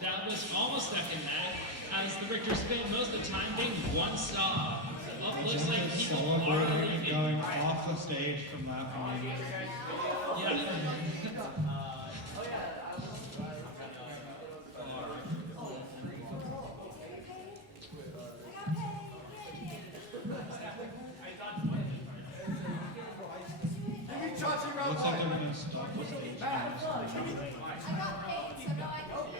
That was almost second net, as the Richter spin most of the time being one stop. It looks like people are celebrating leaving. going off the stage from that point. Yeah. Looks like they're going to stop the stage. I got paid, so no, I don't.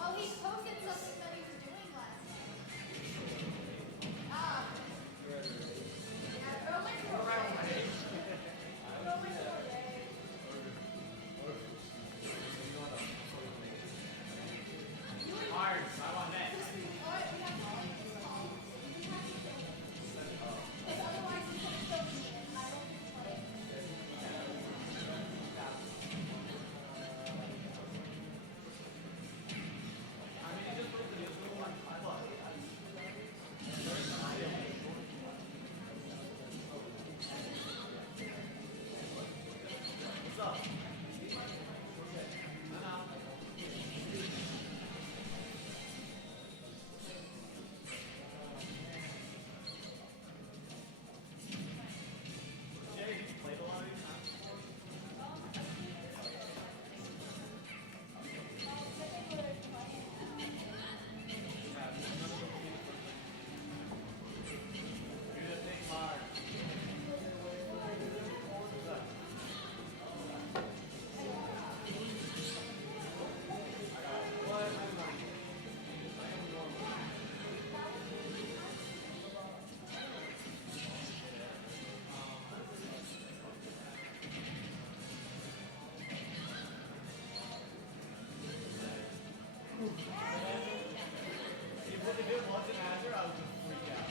Well, he posted something that he was doing last night. Ah. Yeah, throw it for Ray. Throw it for Ray. Hard, I want that. Alright, we have all these calls. We have to finish. Because otherwise he's gonna kill me and I don't play. If it wasn't Azure, I would just freak out.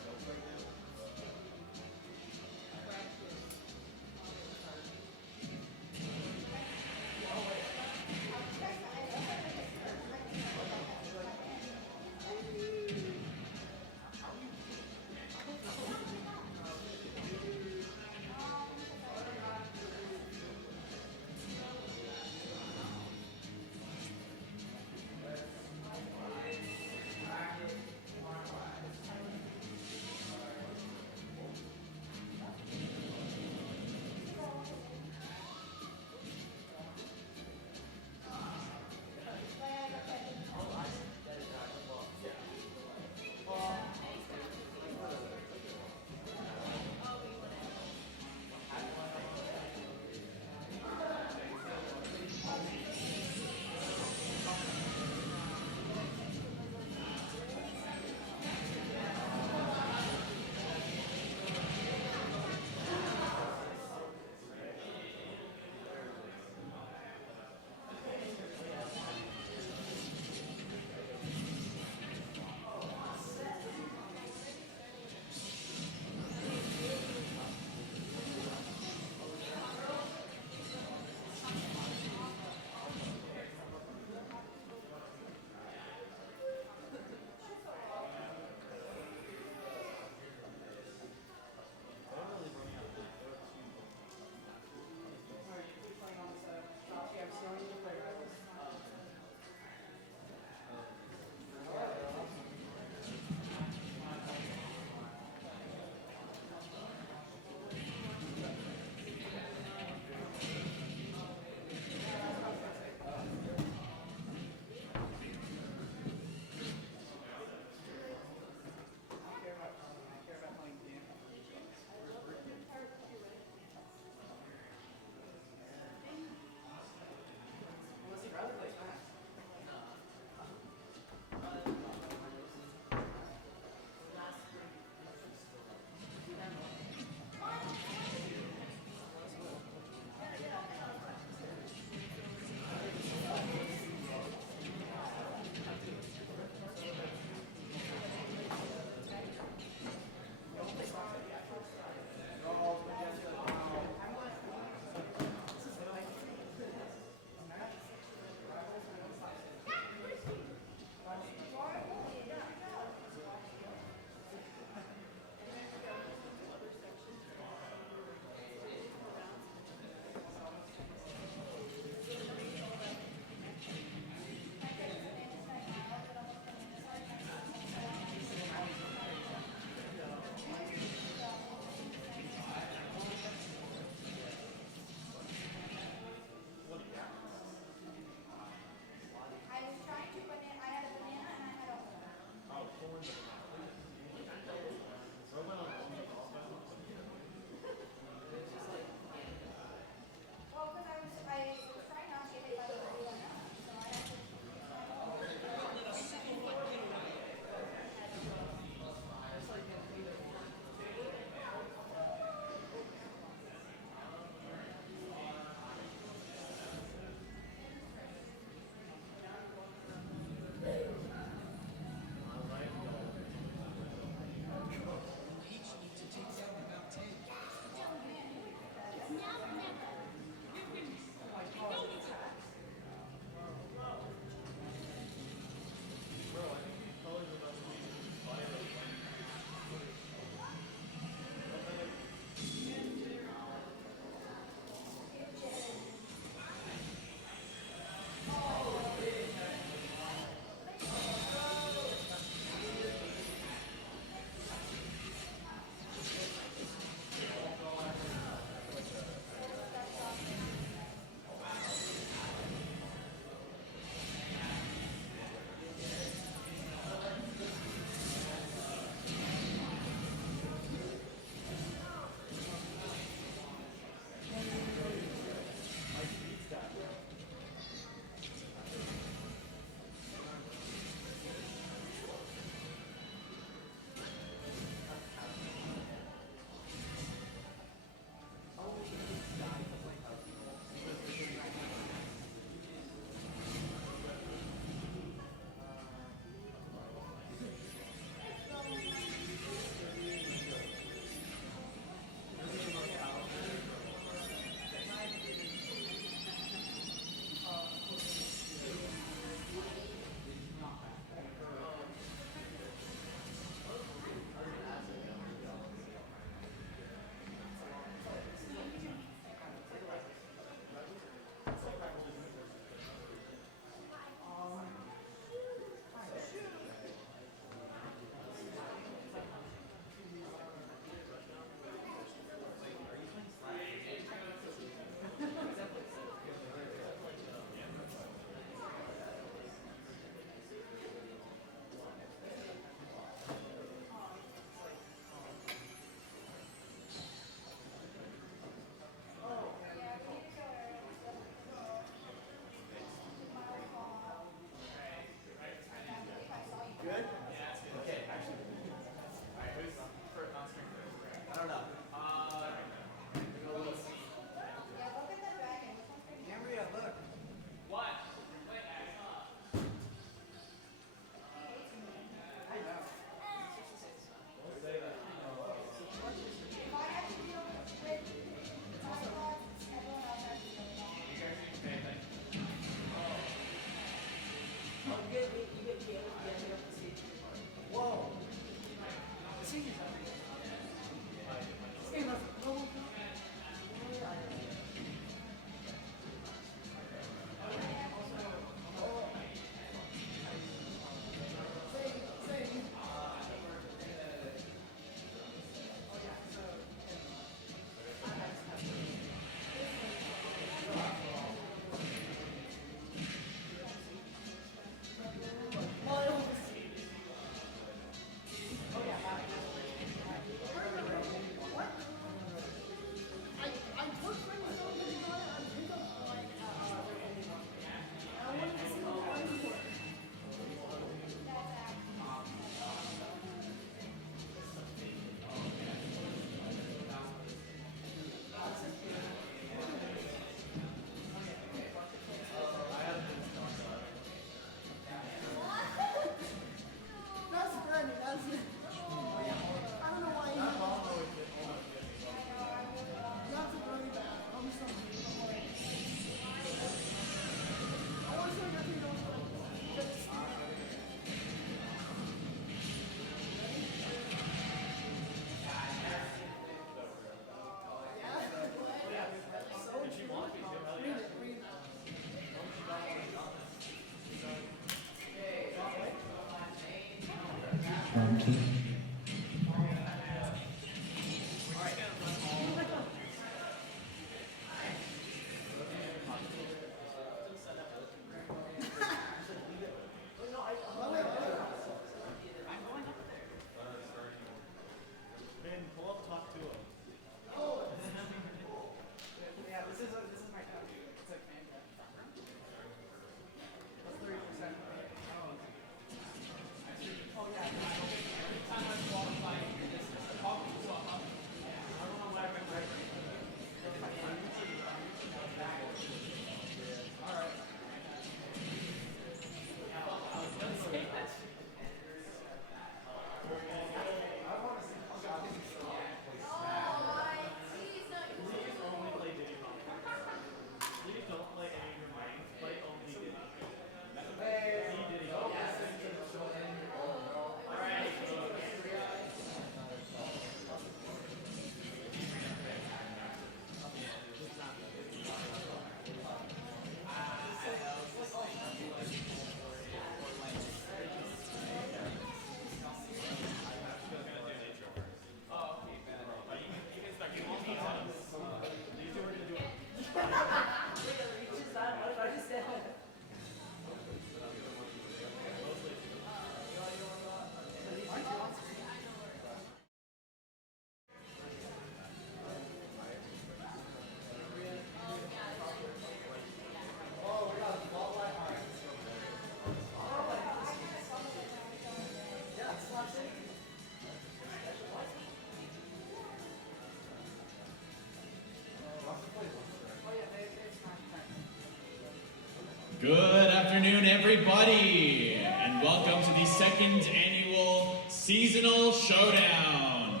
Good afternoon, everybody, and welcome to the second annual Seasonal Showdown.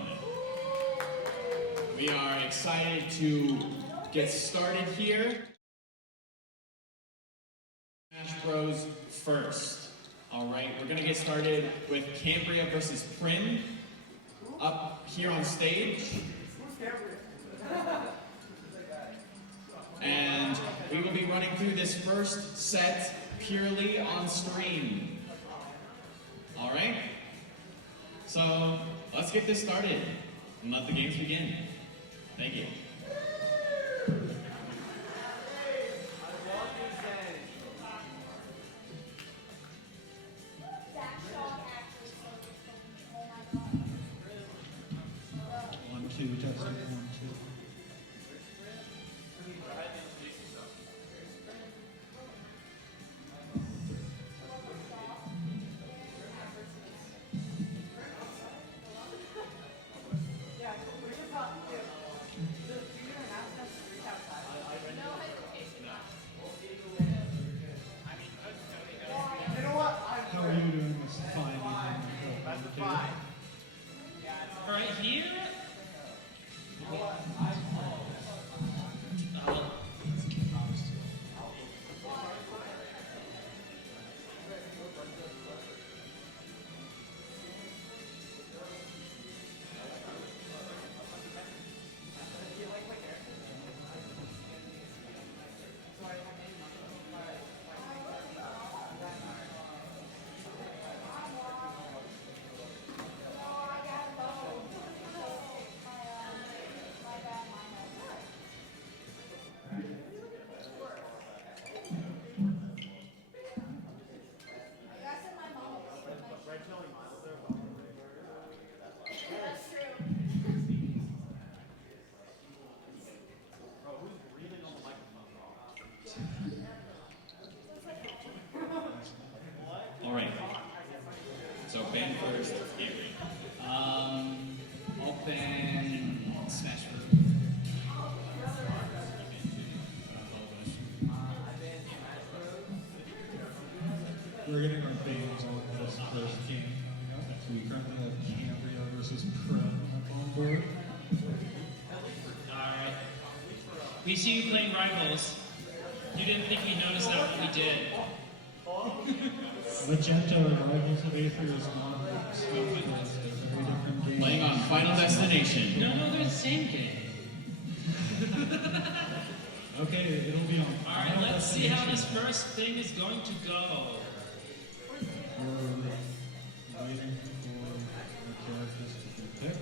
We are excited to get started here. Smash Bros first. All right, we're gonna get started with Cambria versus Prim up here on stage. And we will be running through this first set purely on stream. All right? So let's get this started and let the games begin. Thank you. One, two, testing, 1, 2. How are you doing this fine evening? That's a 5. All right, here. All right. So Ben first. Open Smash Bros. We're getting our bans on this first game coming up. So we currently have Cambria versus Prim up on board. Alright. We see you playing rivals. You didn't think we noticed that, but we did. Magenta rivals of Aether's non so it's a very different game. Playing on Final Destination. No, they're the same game. Okay, it'll be on. Alright, Final let's see how this Destination. first thing is going to go. We're waiting for the characters to be picked.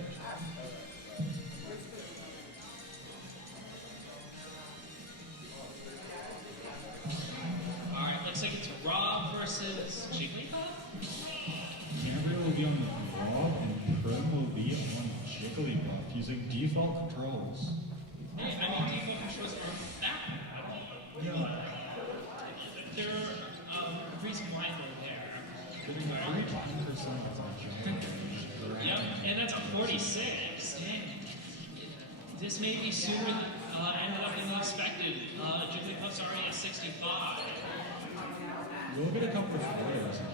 Alright, looks like it's Rob versus Jigglypuff. Cambria will be on the Rob and Prim will be on Jigglypuff using default controls. Hey, I mean, default controls aren't that bad. Yeah. They're a reason why they're there. Getting 3% on Yep, and that's a 46. Dang. This may be sooner than ended up than expected. Jigglypuff's already at 65. We'll get a couple of players on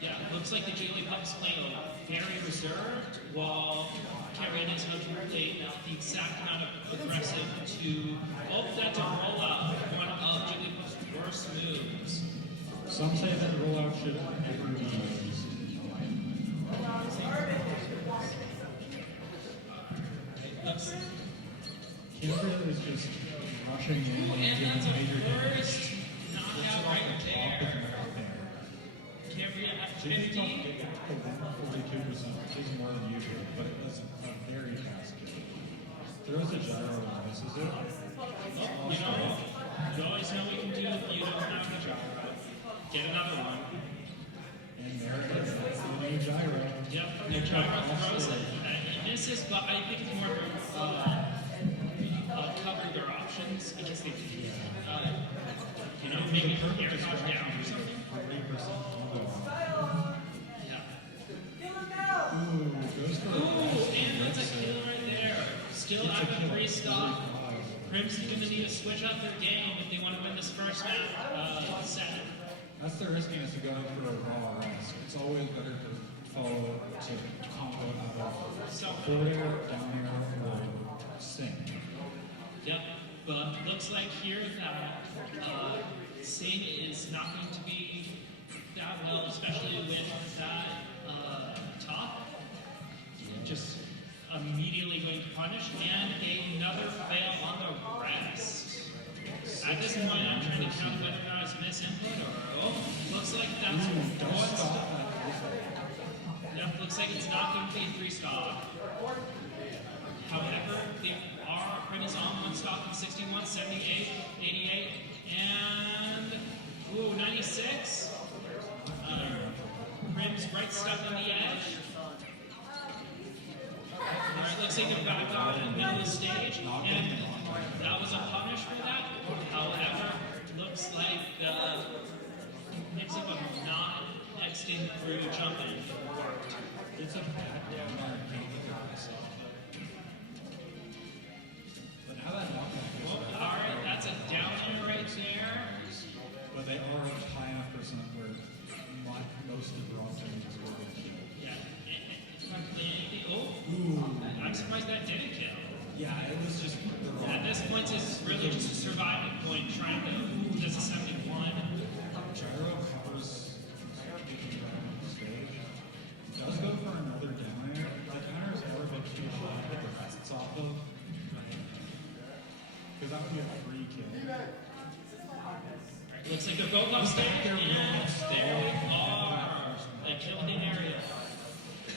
Yeah, looks like the Jigglypuff's playing very reserved, while Carrie is about to play the exact amount of aggressive to hope that to roll out one of Jigglypuff's worst moves. it. Some say that rollout should never be used. Looks, Cambria is just rushing in and and giving that's a major damage. first knockout right there. Carrie at Jigglypuff 50. did get to 142%, which is more than usual, but it was a very fast kill. Throws a gyro and misses it. You know, you always know what you can do if you don't have the gyro. Get another one. And there it is. That's the new gyro. Yep, their gyro throws it. It misses, but I think it's more cover their options because they, you know, maybe air dodge down or something. 3% Yeah. Ooh, goes for Ooh, and that's a kill right there. Still out of free stop. Prim's going to need to switch up their game if they want to win this first set. That's the riskiness of going for a raw rest. It's always better to follow to combo out of forward air, down air, or sing. Yep, but looks like here that Sing is not going to be that well, especially with that top. Just immediately going to punish, and another fail on the rest. At this point, I'm trying to count whether or not it's misinput or looks like that's one stop. Yep, looks like it's not going to be a 3-stop. However, they are Prim is on 1 stop in 61, 78, 88, and 96. Prim's right stuck on the edge. Alright, looks like they're back out in the middle of the stage, and that was unpunished for that. However, looks like the mix up of not exiting through jumping worked. It's a bad down air game for myself. But now that knockback is Alright, that's a down air right there. but they are high enough percent where most of the wrong things will get killed. Yeah. Oh, Ooh. I'm surprised that didn't kill. Yeah, it was just the wrong. At this point, it's really just a surviving point, trying to. Ooh, there's a 71. Gyro covers taking it on the stage. Does go for another down air. The down air is never been too high to get the rests off of. Because that would be a free kill. Looks like they're both off stage, and there we are. They killed the area.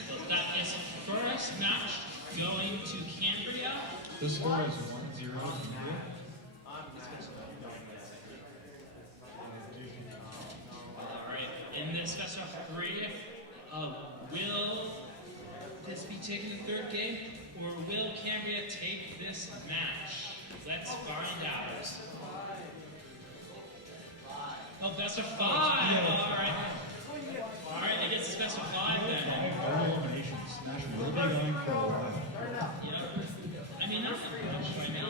So that is first match going to Cambria. The score is 1-0. Alright, in this best of 3, will this be taking the third game, or will Cambria take this match? Let's find out. Oh, best of 5. Alright. Alright, I guess it's best of 5 then. Double elimination. Smash will be going for a while. Yeah. I mean, not that much right now.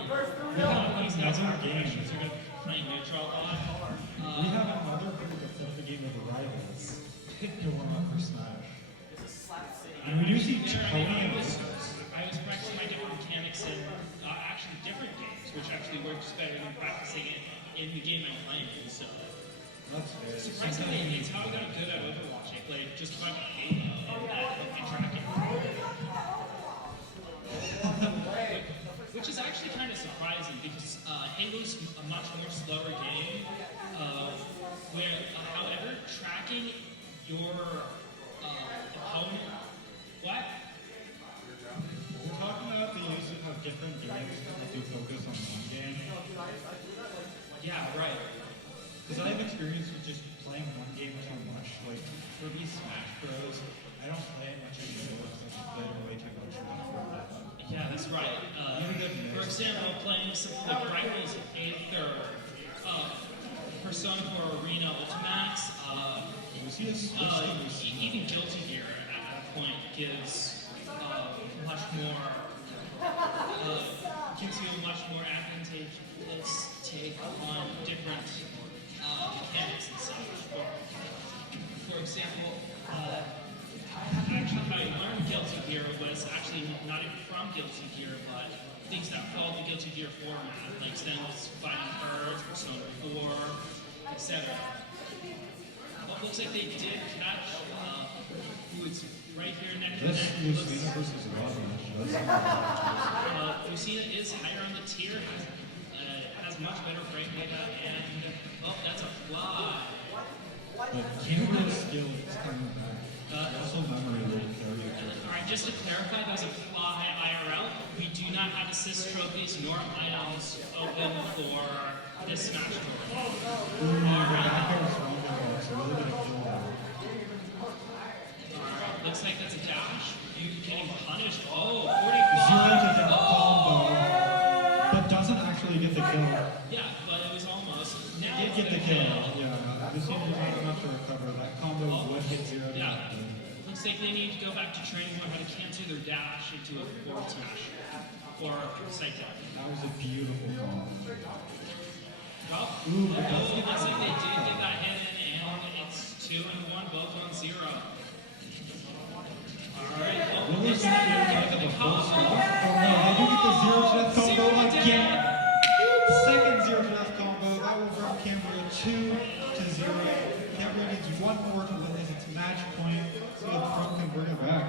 Yeah, These guys are games. They're going to play neutral a lot. We have another group that's at the game of rivals to warm up for Smash. And we do see Tony I and was practicing my different mechanics in actually different games, which actually works better than practicing it in the game I'm playing. So that's fair. surprisingly, it's how I got good at Overwatch. I played just about Halo and that with my tracking. Which is actually kind of surprising because Halo's a much more slower game, where, however, tracking your opponent. What? We're talking about the use of how different games if you focus on one game. Yeah, right. Because I've experienced with just playing one game too much. Like, for these Smash Bros, I don't play it much anymore because I've played it way too much. Yeah, that's right. For example, playing something like Rivals 8th or Persona 4 Arena Ultimax, even Guilty Gear at a point gives much more, gives you a much more advantageous take on different mechanics and such. For example, actually, how I learned Guilty Gear was actually not even from Guilty Gear, but things that follow the Guilty Gear format, like Zen's Fighting Birds, Persona 4, etc. Well, looks like they did catch who is right here next to This Lucina versus Rod match. Lucina is higher on the tier, has much better frame data, and that's a fly. But Kimber's skill is coming back. Also memory will carry it. Alright, just to clarify, that was a fly IRL. We do not have assist trophies nor items open for this Smash tournament. Alright, looks like that's a dash. You getting punished. Oh, 45. Zero to death combo, but doesn't actually get the kill. Yeah, but it was almost. Now Did get the kill. Yeah, this one was not enough to recover. That combo would hit 0 to Yeah. death. Looks like they need to go back to training on how to cancel their dash into a forward smash. for Psycho. That was a beautiful call. Well, Ooh, it looks like they did get that hit in, and it's 2 and 1, both on 0. Alright, well, Will this they is get the the call. first one? Oh no, they do get the zero to death combo Zero to again. death. Second zero to death combo. That will drop Cambria 2 to 0. Cambria needs one more to win this. It's match point. See if Trump can bring it back.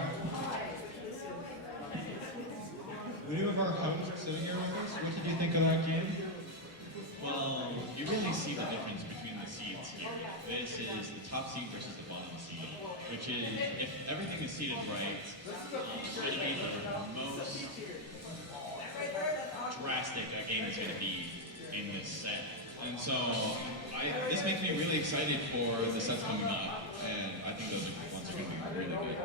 Many of our hosts are sitting here with us. What did you think of that game? Well, you really see the difference between the seeds here. This is the top seed versus the bottom seed, which is, if everything is seeded right, going to be the most drastic a game is going to be in this set. And so, this makes me really excited for the sets coming up, and I think those ones are going to be really good.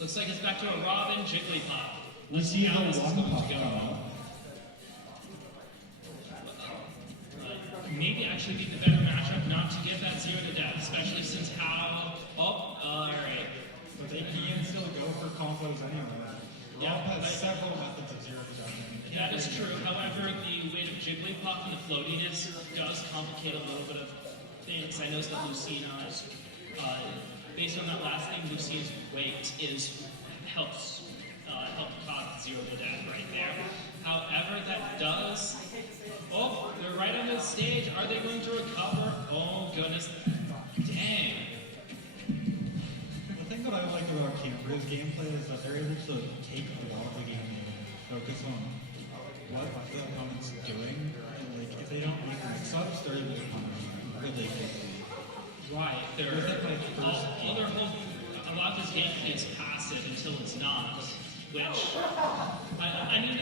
Looks like it's back to a Robin Jigglypuff. We see how the this is one going pop to go. coming up. Maybe actually be the better matchup not to get that 0 to death, especially since how. Oh, alright. But they can still go for combos anyway. Yeah, Rob has but- several methods of zero to death. That is true. However, the weight of Jigglypuff and the floatiness does complicate a little bit of things. I noticed that Lucina, based on that last thing, Lucina's weight helps cause 0 to death right there. However, that does. Oh, they're right on the stage. Are they going to recover? Oh goodness, dang. The thing that I like about Cambria's gameplay is that they're able to take a lot of the game and focus on what the opponent's doing. And like, if they don't make mix-ups, they're able to punish really quickly. Right, they're all their whole. A lot of this game is passive until it's not, which I mean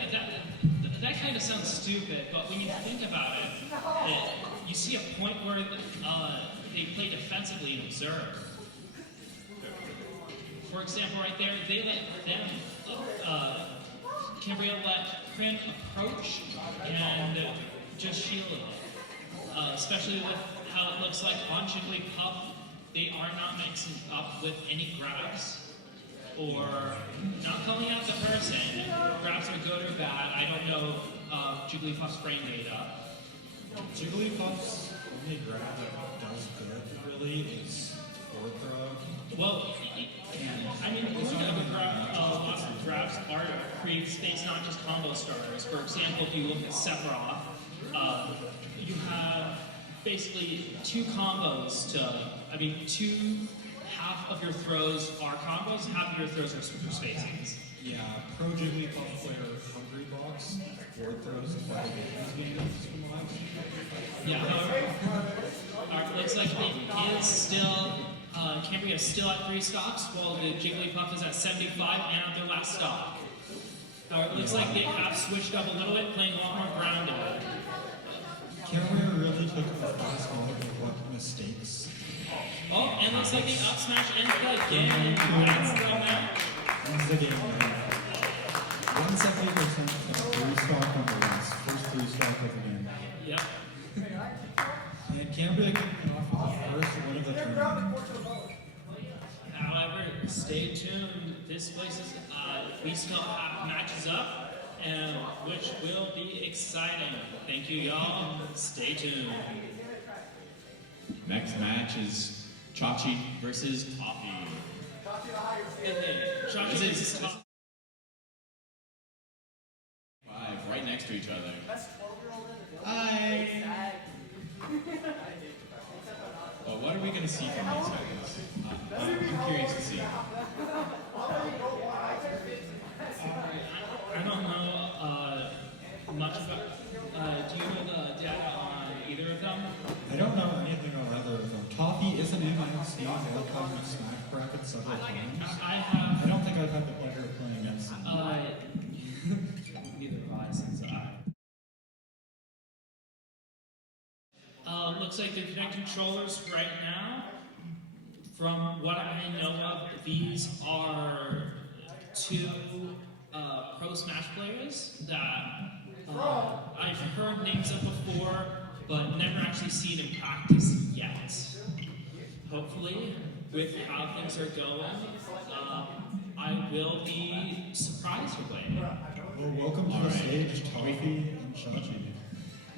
that kind of sounds stupid, but when you think about it, you see a point where they play defensively and observe. For example, right there, they let them, Cambria let Prin approach and just shield it. Especially with how it looks like on Jigglypuff, they are not mixing up with any grabs or not calling out the person. Grabs are good or bad. I don't know Jigglypuff's frame data. Jigglypuff's only grab that does good, really, is forward throw. Well, I mean, a lot of grabs are create space, not just combo starters. For example, if you look at Sephiroth, you have basically 2 combos half of your throws are combos, half of your throws are super spacings. Yeah, pro Jigglypuff player Hungry Box, forward throws is quite a big games from the last. Yeah, however, it looks like it is still, Cambria is still at 3 stocks, while the Jigglypuff is at 75 and at their last stock. It looks like they have switched up a little bit, playing a lot more grounded. Cambria really took a fast look at what mistakes. Oh, and looks like the up smash ends again. That's the match. This is a game where 170% of 3 stock on the last first 3 stock of the game. Yep. And Cambria kicking off with the first one of the tournament. However, stay tuned. This place is, we still have matches up, and which will be exciting. Thank you, y'all. Stay tuned. Next match is Chachi versus Toffee. Chachi This is is 5 right next to each other. Hi. Well, what are we going to see from these guys? I'm curious to see. I don't know much about. Do you know the data on either of them? I don't know anything about either of them. Toffee is an MIC. I've played with Smash brackets several times. I don't think I've had the pleasure of playing against them. Neither have I since looks like they're connecting controllers right now. From what I know of, these are 2 pro Smash players that I've heard names of before, but never actually seen in practice yet. Hopefully, with how things are going, I will be surprised with it. Well, welcome to All the right. stage, Toffee and Shachi.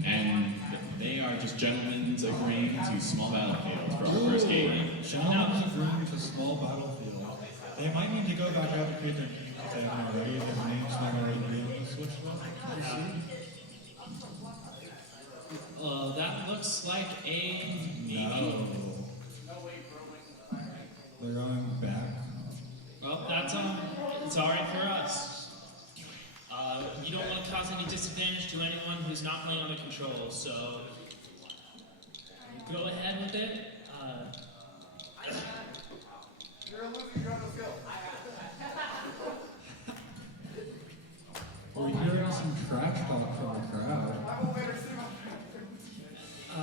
And they are just gentlemen agreeing to small battlefield for our first game. Gentlemen's agreeing to small battlefield. They might need to go back out and create their team if they haven't already. Their name's not already being switched up. You see? That looks like a maybe. No. They're going back. Well, that's it's alright for us. You don't want to cause any disadvantage to anyone who's not playing on the controls, so go ahead with it. You're a loser, you're on the field. We're hearing some trash talk from the crowd. I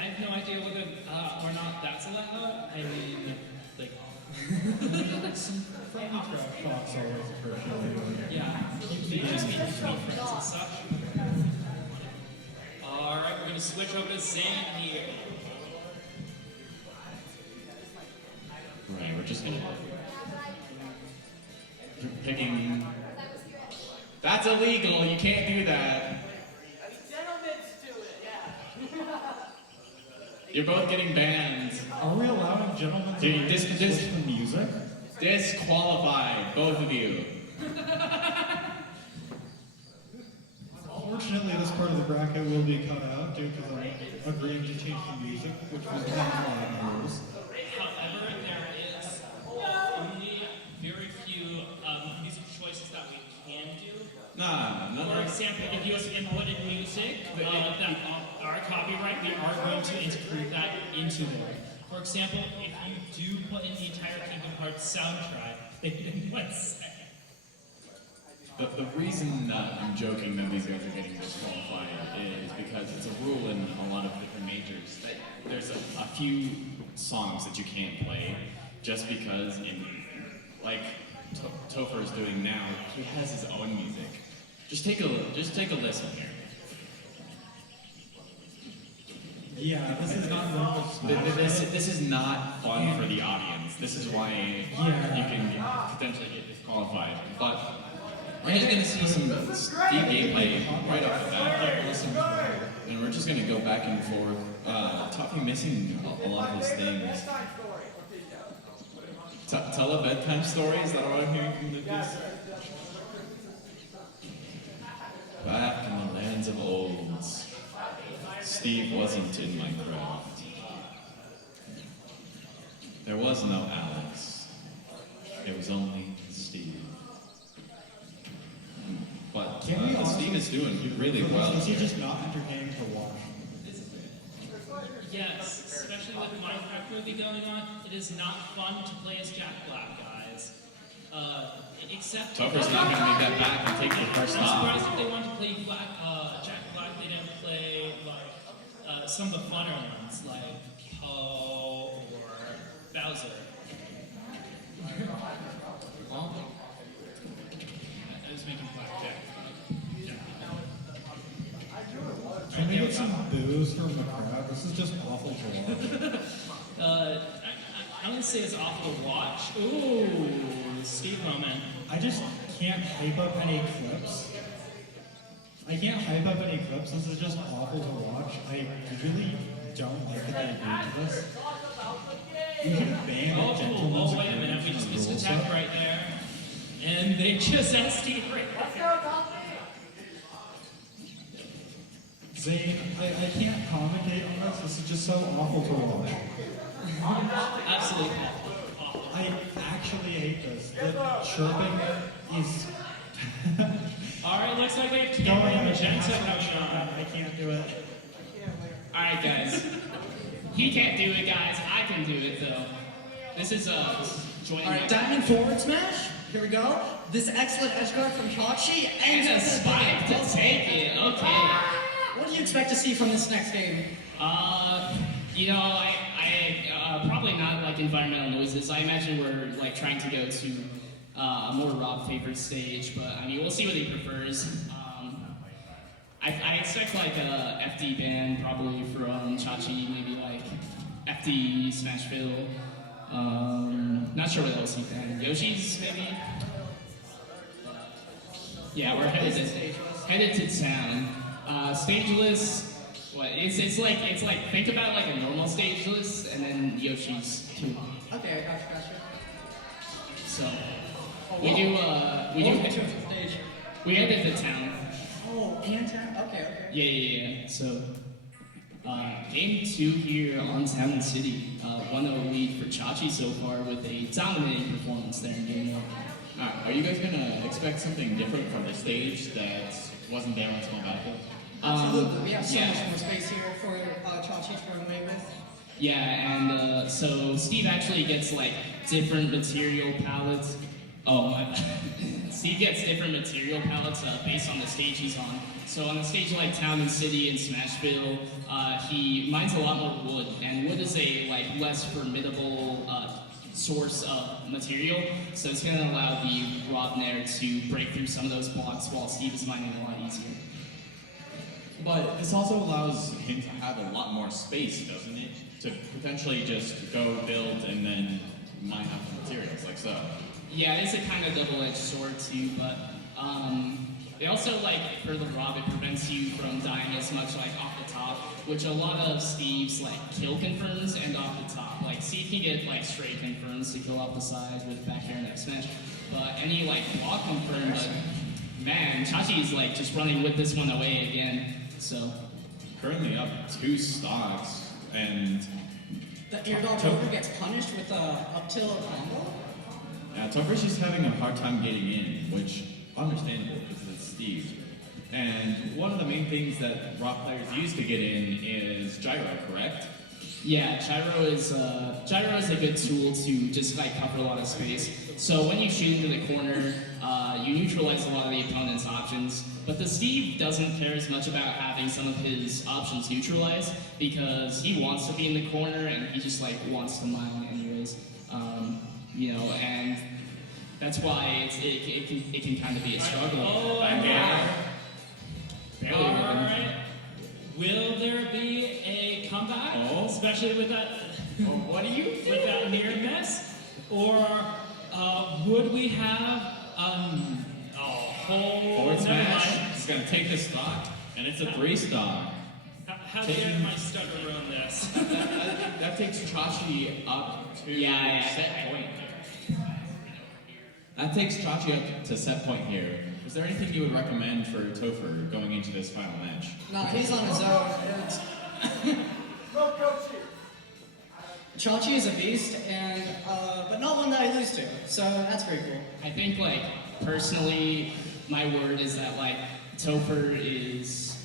have no idea whether or not that's allowed. I mean, like, Some friendly trash talk's always appreciated. yeah, they just meet between friends and such. Alright, we're gonna switch over to Zane here. Right, we're just gonna picking. That's illegal. You can't do that. Gentlemen do it, yeah. You're both getting banned. Are we allowing gentlemen to Dude, this- switch the music? Disqualified, both of you. Unfortunately, this part of the bracket will be cut out due to them agreeing to change the music, which was not allowed in the rules. However, there is only very few music choices that we can do. Nah, none For of example, if you have inputted music that are copyright, we are going to integrate that into there. For example, if you do put in the entire Kingdom Hearts soundtrack, they didn't want to say. The reason that I'm joking that these guys are getting disqualified is because it's a rule in a lot of different majors that there's a few songs that you can't play just because in like Topher is doing now, he has his own music. Just take a listen here. Yeah, this is not normal Smash. This is not fun for the audience. This is why you can potentially get disqualified. But we're just gonna see some Steve gameplay right off the bat. And we're just gonna go back and forth. Toffee missing a lot of his things. Tell a bedtime story, is that what I'm hearing from Lucas? Back in the lands of old, Steve wasn't in my craft. There was no Alex. It was only Steve. But Steve is doing really well. Is he just not entertaining to watch? Yes, especially with the Minecraft movie going on, it is not fun to play as Jack Black, guys. Except Topher's not going to make that back and take the first I'm surprised stop. if they wanted to play Jack Black, they didn't play like some of the funner ones like Poe or Bowser. Well, I was making Black Jack. Can we get some boos from the crowd? This is just awful to watch. I'm gonna say it's awful to watch. Ooh, Steve moment. I just can't hype up any clips. I can't hype up any clips. This is just awful to watch. I really don't like that they agreed to this. We should have banned Oh, gentlemen's wait a minute, we agreement just from the missed rules attack set. right there. And they just asked Steve right there. Zane, I can't commentate on this. This is just so awful to watch. Absolutely. I actually hate this. The chirping is Alright, looks like we have going Cameron on and a Magenta chance. coming on. I can't do it. Alright, guys. He can't do it, guys. I can do it, though. This is joining All right, diamond forward smash. Here we go. This excellent edge guard from Hachi and a spike to take it. Okay. What do you expect to see from this next game? I probably not like environmental noises. I imagine we're like trying to go to a more Rob favored stage, but I mean we'll see what he prefers. I expect like a FD band probably from Chachi, maybe like FD Smashville. Not sure what else he can. Yoshi's maybe. Yeah, we're headed to town. Stageless. What? It's like think about like a normal stageless, and then Yoshi's 2. Okay, gotcha. So Oh, we wow. do Oh, to the stage. we headed to town. Oh, and town? Okay. Yeah. So game 2 here on Town and City. 1-0 lead for Chachi so far with a dominating performance there in game 1. Are you guys gonna expect something different from the stage that wasn't there on Small Battlefield? Absolutely. We have so yeah. much more space here for Chachi to run away with. Yeah, and so Steve actually gets like different material palettes. Oh my. Steve gets different material palettes based on the stage he's on. So on a stage like Town and City and Smashville, he mines a lot more wood, and wood is a like less formidable source of material. So it's going to allow the Robnair to break through some of those blocks while Steve is mining a lot easier. But this also allows him to have a lot more space, doesn't it? To potentially just go build and then mine out the materials, like so. Yeah, it's a kind of double-edged sword too, but it also, like, for the Rob, it prevents you from dying as much, like, off the top, which a lot of Steve's, like, kill confirms end off the top. Like, Steve can get, like, straight confirms to kill off the side with back air and F smash, but any, like, block confirm, but man, Chachi is, like, just running with this one away again, so. Currently up 2 stocks, and The air dodge over gets punished with a up tilt combo. Topher's just having a hard time getting in, which understandable because it's Steve. And one of the main things that rock players use to get in is gyro, correct? Yeah, gyro is a good tool to just like cover a lot of space. So when you shoot into the corner, you neutralize a lot of the opponent's options. But the Steve doesn't care as much about having some of his options neutralized because he wants to be in the corner and he just like wants to mine anyways. And that's why it can kind of be a struggle. Oh, Back air. Barely All living. right. Will there be a comeback, especially with that What do you with that near miss, or would we have a whole forward never smash? mind. It's gonna take the stock, and it's a 3 stock. How dare my stutter ruin this? That takes Chachi up to Yeah. set point. That takes Chachi up to set point here. Is there anything you would recommend for Topher going into this final match? Nah, he's on his own. Go, Coachy. Chachi is a beast, and but not one that I lose to. So that's pretty cool. I think, like, personally, my word is that, like, Topher is,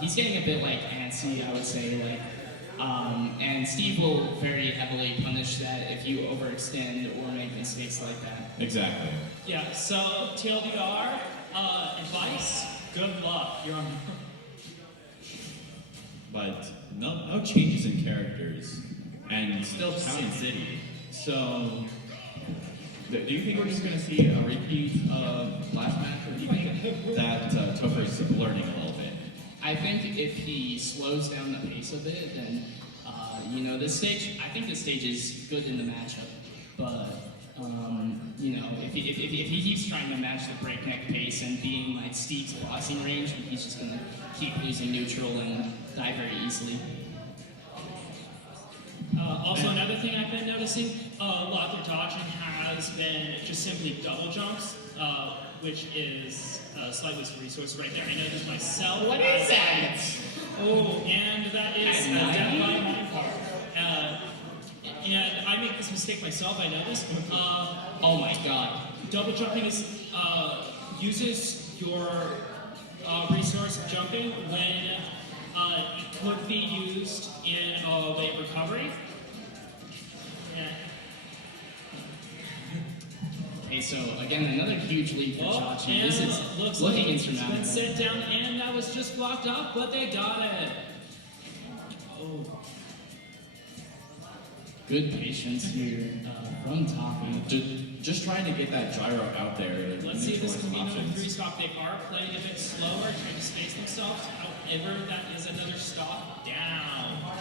he's getting a bit, like, antsy, I would say, like, and Steve will very heavily punish that if you overextend or make mistakes like that. Exactly. Yeah. So TLDR advice. Good luck. You're on. But no changes in characters, and still Town and City. So, do you think we're just going to see a repeat of last match, or do you think that Topher's learning a little bit? I think if he slows down the pace a bit, then, this stage, I think this stage is good in the matchup. But, if he keeps trying to match the breakneck pace and being like Steve's boxing range, he's just going to keep losing neutral and die very easily. Also, another thing I've been noticing, a lot of their dodging has been just simply double jumps, which is slightly resource right there. I know this myself. What is that? Oh, and that is At death 90? by my part. And I make this mistake myself, I know this. Oh my god. Double jumping uses your resource jumping when it could be used in a late recovery. Yeah. Okay, so again, another huge lead for Chachi. And This is looks looking like it's been insurmountable. set down, and that was just blocked off, but they got it. Oh. Good patience here from Toppy. Just trying to get that gyro out there. and Let's see if this can be neutralize another options. 3 stock. They are playing a bit slower, trying to space themselves. However, that is another stock down.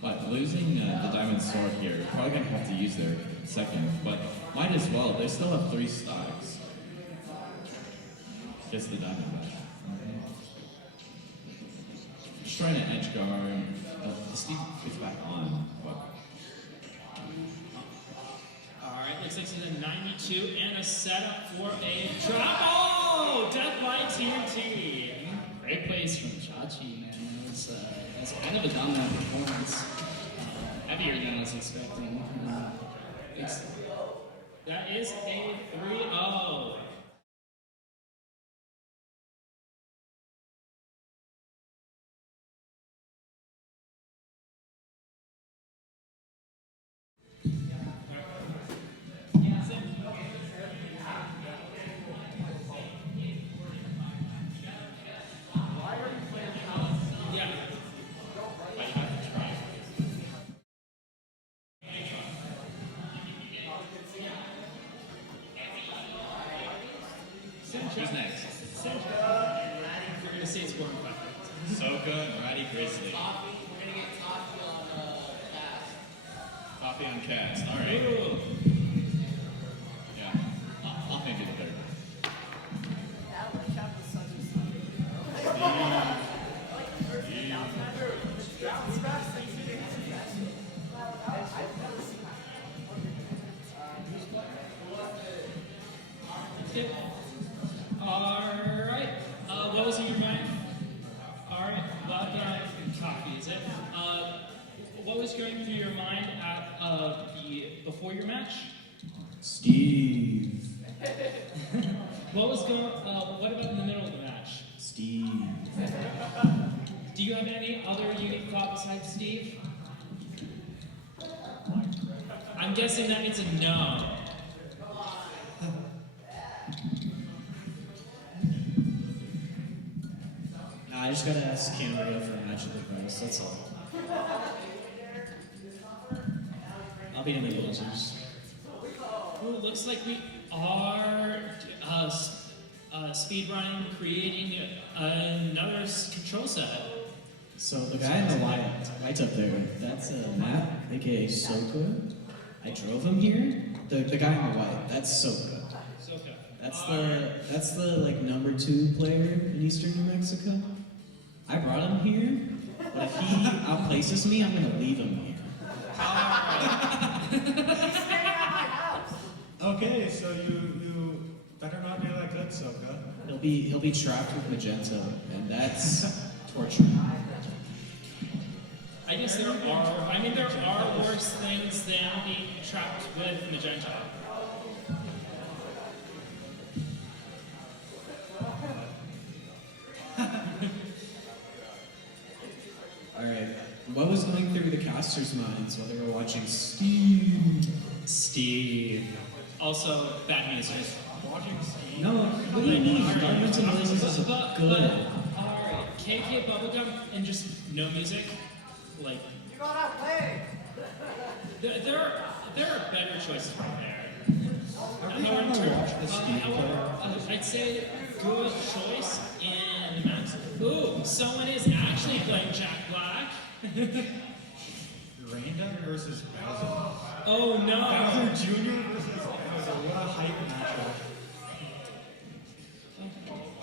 But losing the diamond sword here, probably gonna have to use their second. But might might as well. They still have 3 stocks. Just the Diamondback. Just trying to edge guard. The Steve gets back on. But Alright, looks like it's a 92 and a setup for a drop. Oh! Death by TNT. Great plays from Chachi, man. That's kind of a dominant performance. Heavier than I was expecting. That is a 3-0. who's next? We're going to see it scoring five. Soka and Ratty Grizzly. We're gonna get Toffee on cast. Coffee on cast. All right. Ooh. Yeah. I'll think it third. Yeah, watch out for such a son. Bounce back, Alright. What was in your mind? Alright, coffee, is it? What was going through your mind at before your match? Steve. What about in the middle of the match? Steve. Do you have any other unique thought besides Steve? I'm guessing that means a no. I just gotta ask Canada for a match of the price, that's all. I'll be in the losers. Ooh, looks like we are speedrunning, creating another control set. So the guy in the white up there, that's a map, aka Soka. I drove him here. The guy in the white, that's Soka. So okay. That's the like #2 player in Eastern New Mexico. I brought him here, but if he outplaces me, I'm gonna leave him here. Okay, so you better not be that good, Soka. He'll be trapped with Magenta, and that's torture. I guess there are worse things than being trapped with Magenta. Alright, what was going through the casters' minds while they were watching Steve? Also, bad music. No, what do you mean? Governmental noises is good. Alright, KK Bubblegum and just no music. Like, You gotta play. there are better choices right there. Every time I watch the Steve player, I'd say good choice in the max. Ooh, someone is actually playing Jack Black. Random versus Bowser. Oh no! Bowser Jr. versus Bowser. What a hype matchup.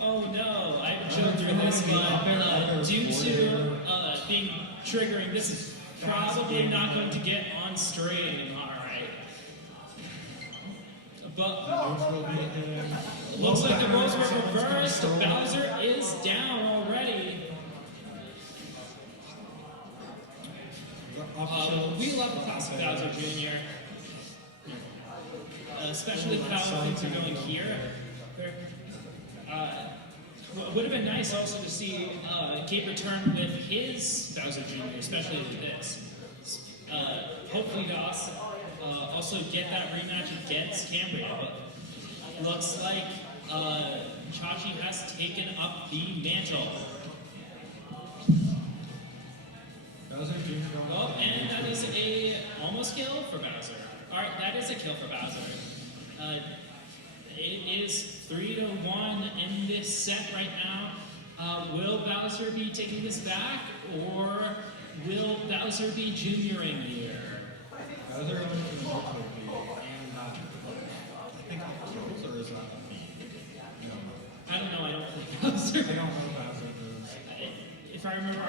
Oh no! I joked through this, but due to being triggering, this is probably not going to get on stream. All right. But Neutral mayhem. looks like the roles were reversed. Bowser is down already. We love classic Bowser Jr. Especially with how things are going here. Would have been nice also to see Gabe return with his Bowser Jr., especially with this. Hopefully to also get that rematch against Cambria, but looks like Chachi has taken up the mantle. Bowser Jr. going Oh, and that is a almost kill for Bowser. Alright, that is a kill for Bowser. It is 3-1 in this set right now. Will Bowser be taking this back, or will Bowser be junioring here? Bowser went to the neutral beat and not. Bowser. I don't know Bowser moves. If I remember,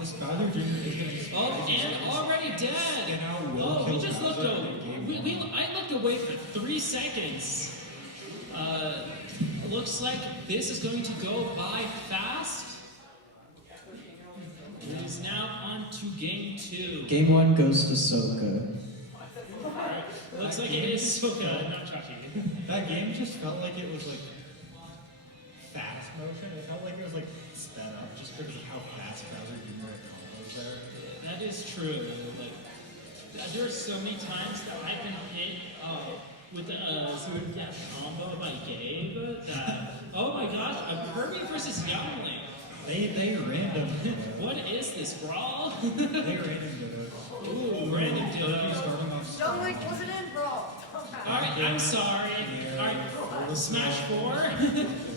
This Bowser Jr. is getting oh, and already dead. And now will Oh, we kill just looked Bowser away. in game one. I looked away for 3 seconds. Looks like this is going to go by fast. It is now on to game 2. Game 1 goes to Soka. Looks like it is Soka, not Chachi. That game just felt like it was like fast motion. It felt like it was like sped up just because of how fast Bowser Jr. combos there. That is true. Like, there are so many times that I've been hit with a sort of that combo by Gabe that, oh my gosh, a Kirby versus Youngling. They random What is this, brawl? they random did it. Ooh, random Kirby duo. starting off Young strong. Link wasn't in, bro. Alright, I'm sorry. Alright, Smash 4.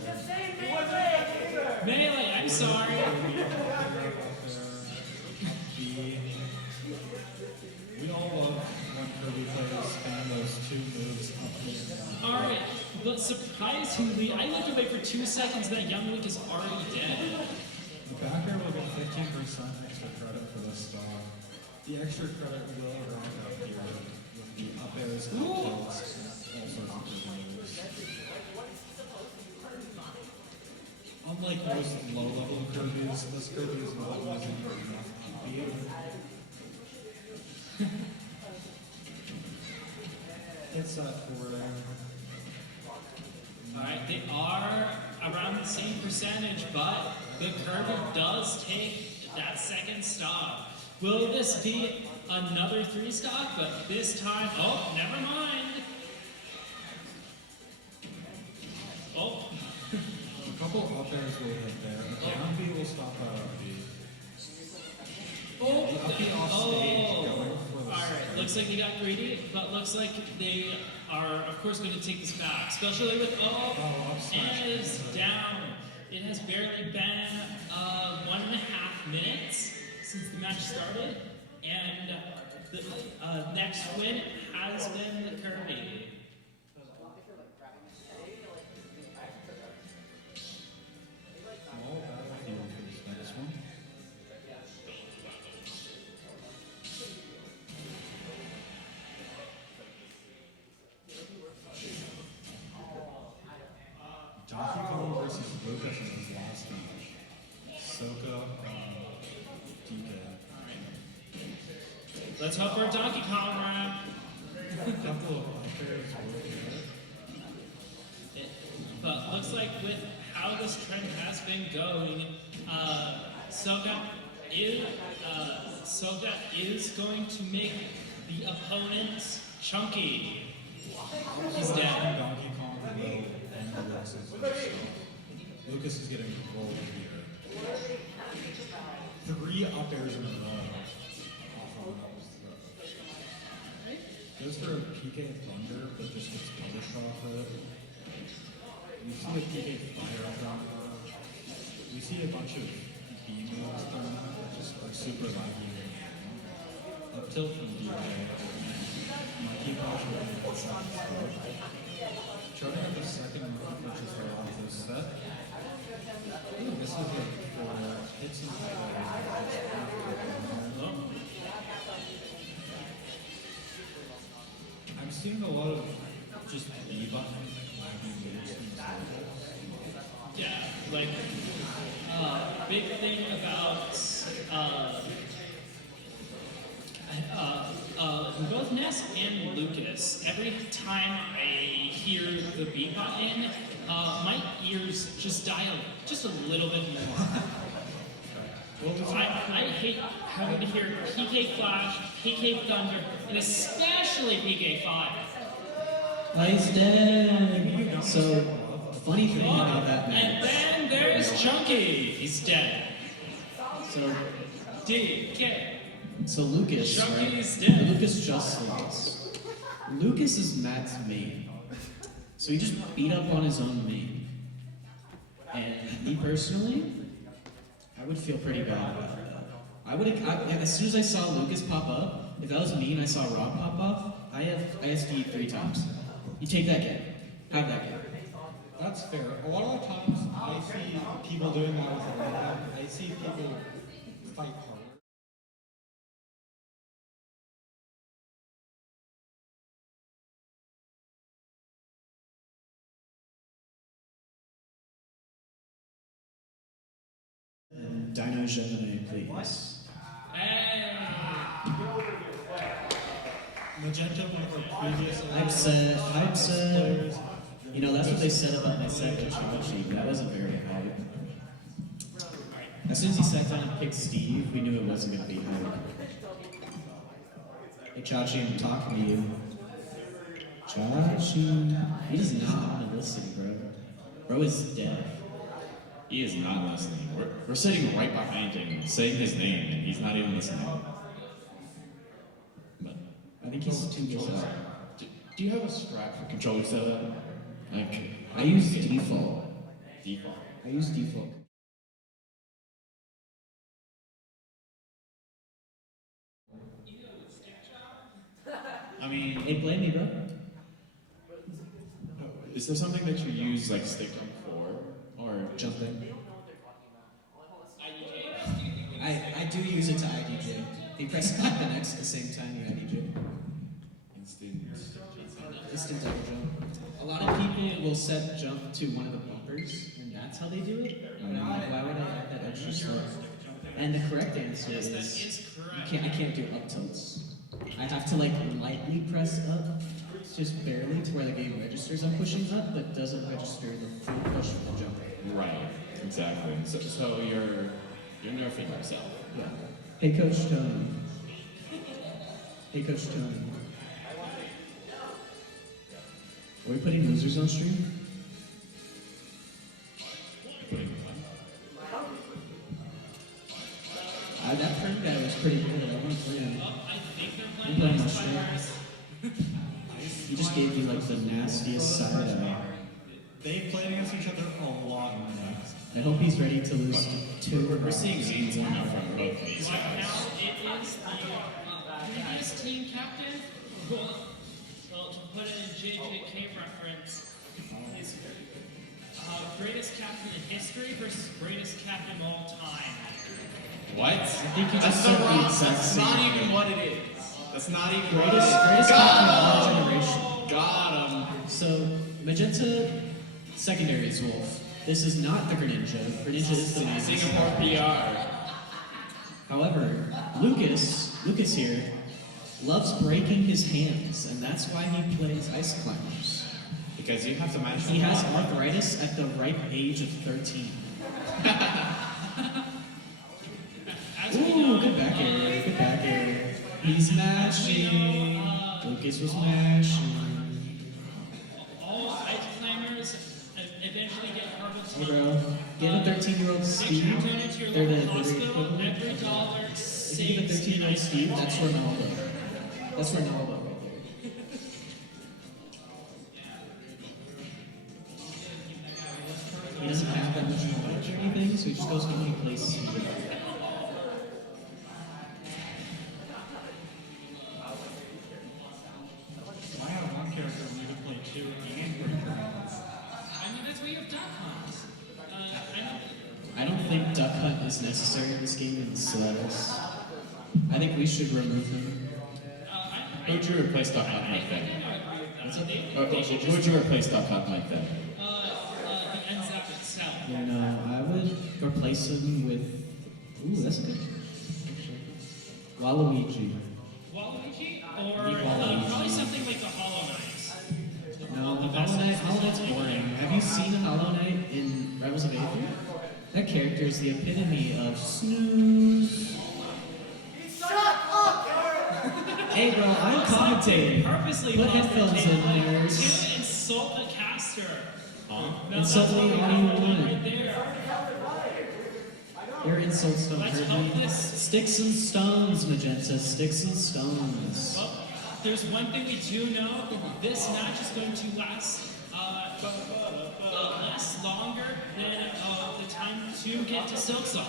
Just saying melee. Melee, I'm sorry. We all love when Kirby players spam those 2 moves up the air. Alright, but surprisingly, I looked away for 2 seconds and that Young Link is already dead. The backer will get 15% extra credit for this stock. The extra credit will round out here with the up airs, up tilts, all sorts of good moves. Unlike most low-level Kirby's, this Kirby is not using enough up. It's that for Alright, they are around the same percentage, but the Kirby does take that second stock. Will this be another 3 stock? But this time, oh, never mind. Oh, a couple up airs will hit there. A down B will stop that up B. oh, The up B off stage going for the Alright, looks like they got greedy, but looks like they are, of course, going to take this back. Especially with, up smash. and it is down. It has barely been 1.5 minutes since the match started, and the next win has been the Kirby. All battlefield for this next one. Donkey Kong versus Lucas in his last match. Soka, DK. Let's hope for a Donkey Kong round. A couple of unfairs will hit. But looks like with how this trend has been going, Soka is going to make the opponent chunky. He's dead. Donkey Kong will end Lucas's stop. Lucas is getting rolled here. 3 up airs in a row. Off on that. Goes for a PK Thunder, but just gets punished off it. You see a PK Fire from we see a bunch of B moves thrown out that just are super laggy. Up tilt from DK. Monkey Punch with the second stroke. Charting up the second move, which is the off this set. Ooh, this is it for hits and I'm seeing a lot of just B button lagging moves in this level. Yeah, like, big thing about both Ness and Lucas, every time I hear the B button, my ears just dial just a little bit more. I hate having to hear PK Flash, PK Thunder, and especially PK 5. He's dead. So, funny thing about that And match. then there's Chunky. He's dead. So, DK. so Lucas, Chunky's right? dead. Lucas just Lucas. Lucas is Matt's main. So he just beat up on his own main. And me personally, I would feel pretty bad about that. As soon as I saw Lucas pop up, if that was me and I saw Rob pop up, I have to eat 3 times. You take that game. Have that game. That's fair. A lot of the times I see people doing that with the laydown. I see people fight harder. And Dino Gemini, please. Hey! Magenta, one of our previous Hype set. players. You know, that's what they said about my set with Chachi. That wasn't very hype. As soon as he sat down and picked Steve, we knew it wasn't going to be hype. Hey Chachi, I'm talking to you. Chachi. He does not want to listen, bro. Bro is deaf. He is not listening. We're sitting right behind him, saying his name, and he's not even listening. But I think he's too good out. do you have a strap for controller setup? Like, I use default. default. I use default. I mean, Hey, blame me, bro. is there something that you use like stick jump for, or Jump in. I do use it to IDJ. You press click the next at the same time you IDJ. Instant double jump. A lot of people will set jump to one of the bumpers, and that's how they do it. And I'm like, why would I add that extra step? And the correct answer Yes, that is is correct. I can't do up tilts. I have to like lightly press up, just barely to where the game registers I'm pushing up, but doesn't register the full push for the jump. right? Exactly. So you're nerfing yourself. Yeah. Hey, Coach Tony. Hey, Coach Tony. Are we putting losers on stream? That turn guy was pretty good. I want to play him. I think they're I'm playing playing my nice stream. players. He just gave you like the nastiest side eye. They played against each other a lot in the past. I hope he's ready to lose to two. We're seeing leads coming from both of these Right guys. now, it is the previous team captain. Well, to put it in JJK reference, his greatest captain in history versus greatest captain of all time. What? I think you That's just so said the wrong. exact That's same not thing. even what it is. That's not even Greatest captain of our generation. Got him. So, Magenta, secondary is Wolf. This is not the Greninja. Greninja is the main. Singapore PR. However, Lucas here, loves breaking his hands, and that's why he plays Ice Climbers. Because you have to manage. He has arthritis at the ripe age of 13. As we know, Ooh, good back air, good back air. He's mashing. Lucas was mashing. all ice climbers eventually get Hey herbal bro, give a 13-year-old Steve. Make sure you turn into your They're the local Costco. equivalent. Every dollar If you give a saves 13-year-old Steve, that's Ronaldo. That's Ronaldo right there. He doesn't have that much knowledge or anything, so he just goes to any place. I have one character when you can play two and break your hands. I mean, that's why you have duck hunts. I don't think Duck Hunt is necessary in this game in the slightest. I think we should remove him. Who would you replace Duck Hunt like that? What's up? Who would you replace Duck Hunt like that? The NZAP itself. You know, I would replace him with. Ooh, that's a good one. Waluigi. Waluigi? Or Waluigi. probably something like a Hollow Knight. No, Hollow Knight's boring. Have you seen Hollow Knight in Rebels of Aether? That character is the epitome of snooze. Shut up, Hey bro, I'm commentating. Purposely Put lost their headphones in table there. to insult the caster. No, Insult that's what me we all have you to do want. right there. Your insults don't Let's hurt hope me. this. Sticks and stones, Magenta. Sticks and stones. Well, there's one thing we do know. This match is going to last less longer than the time to get to Silksong.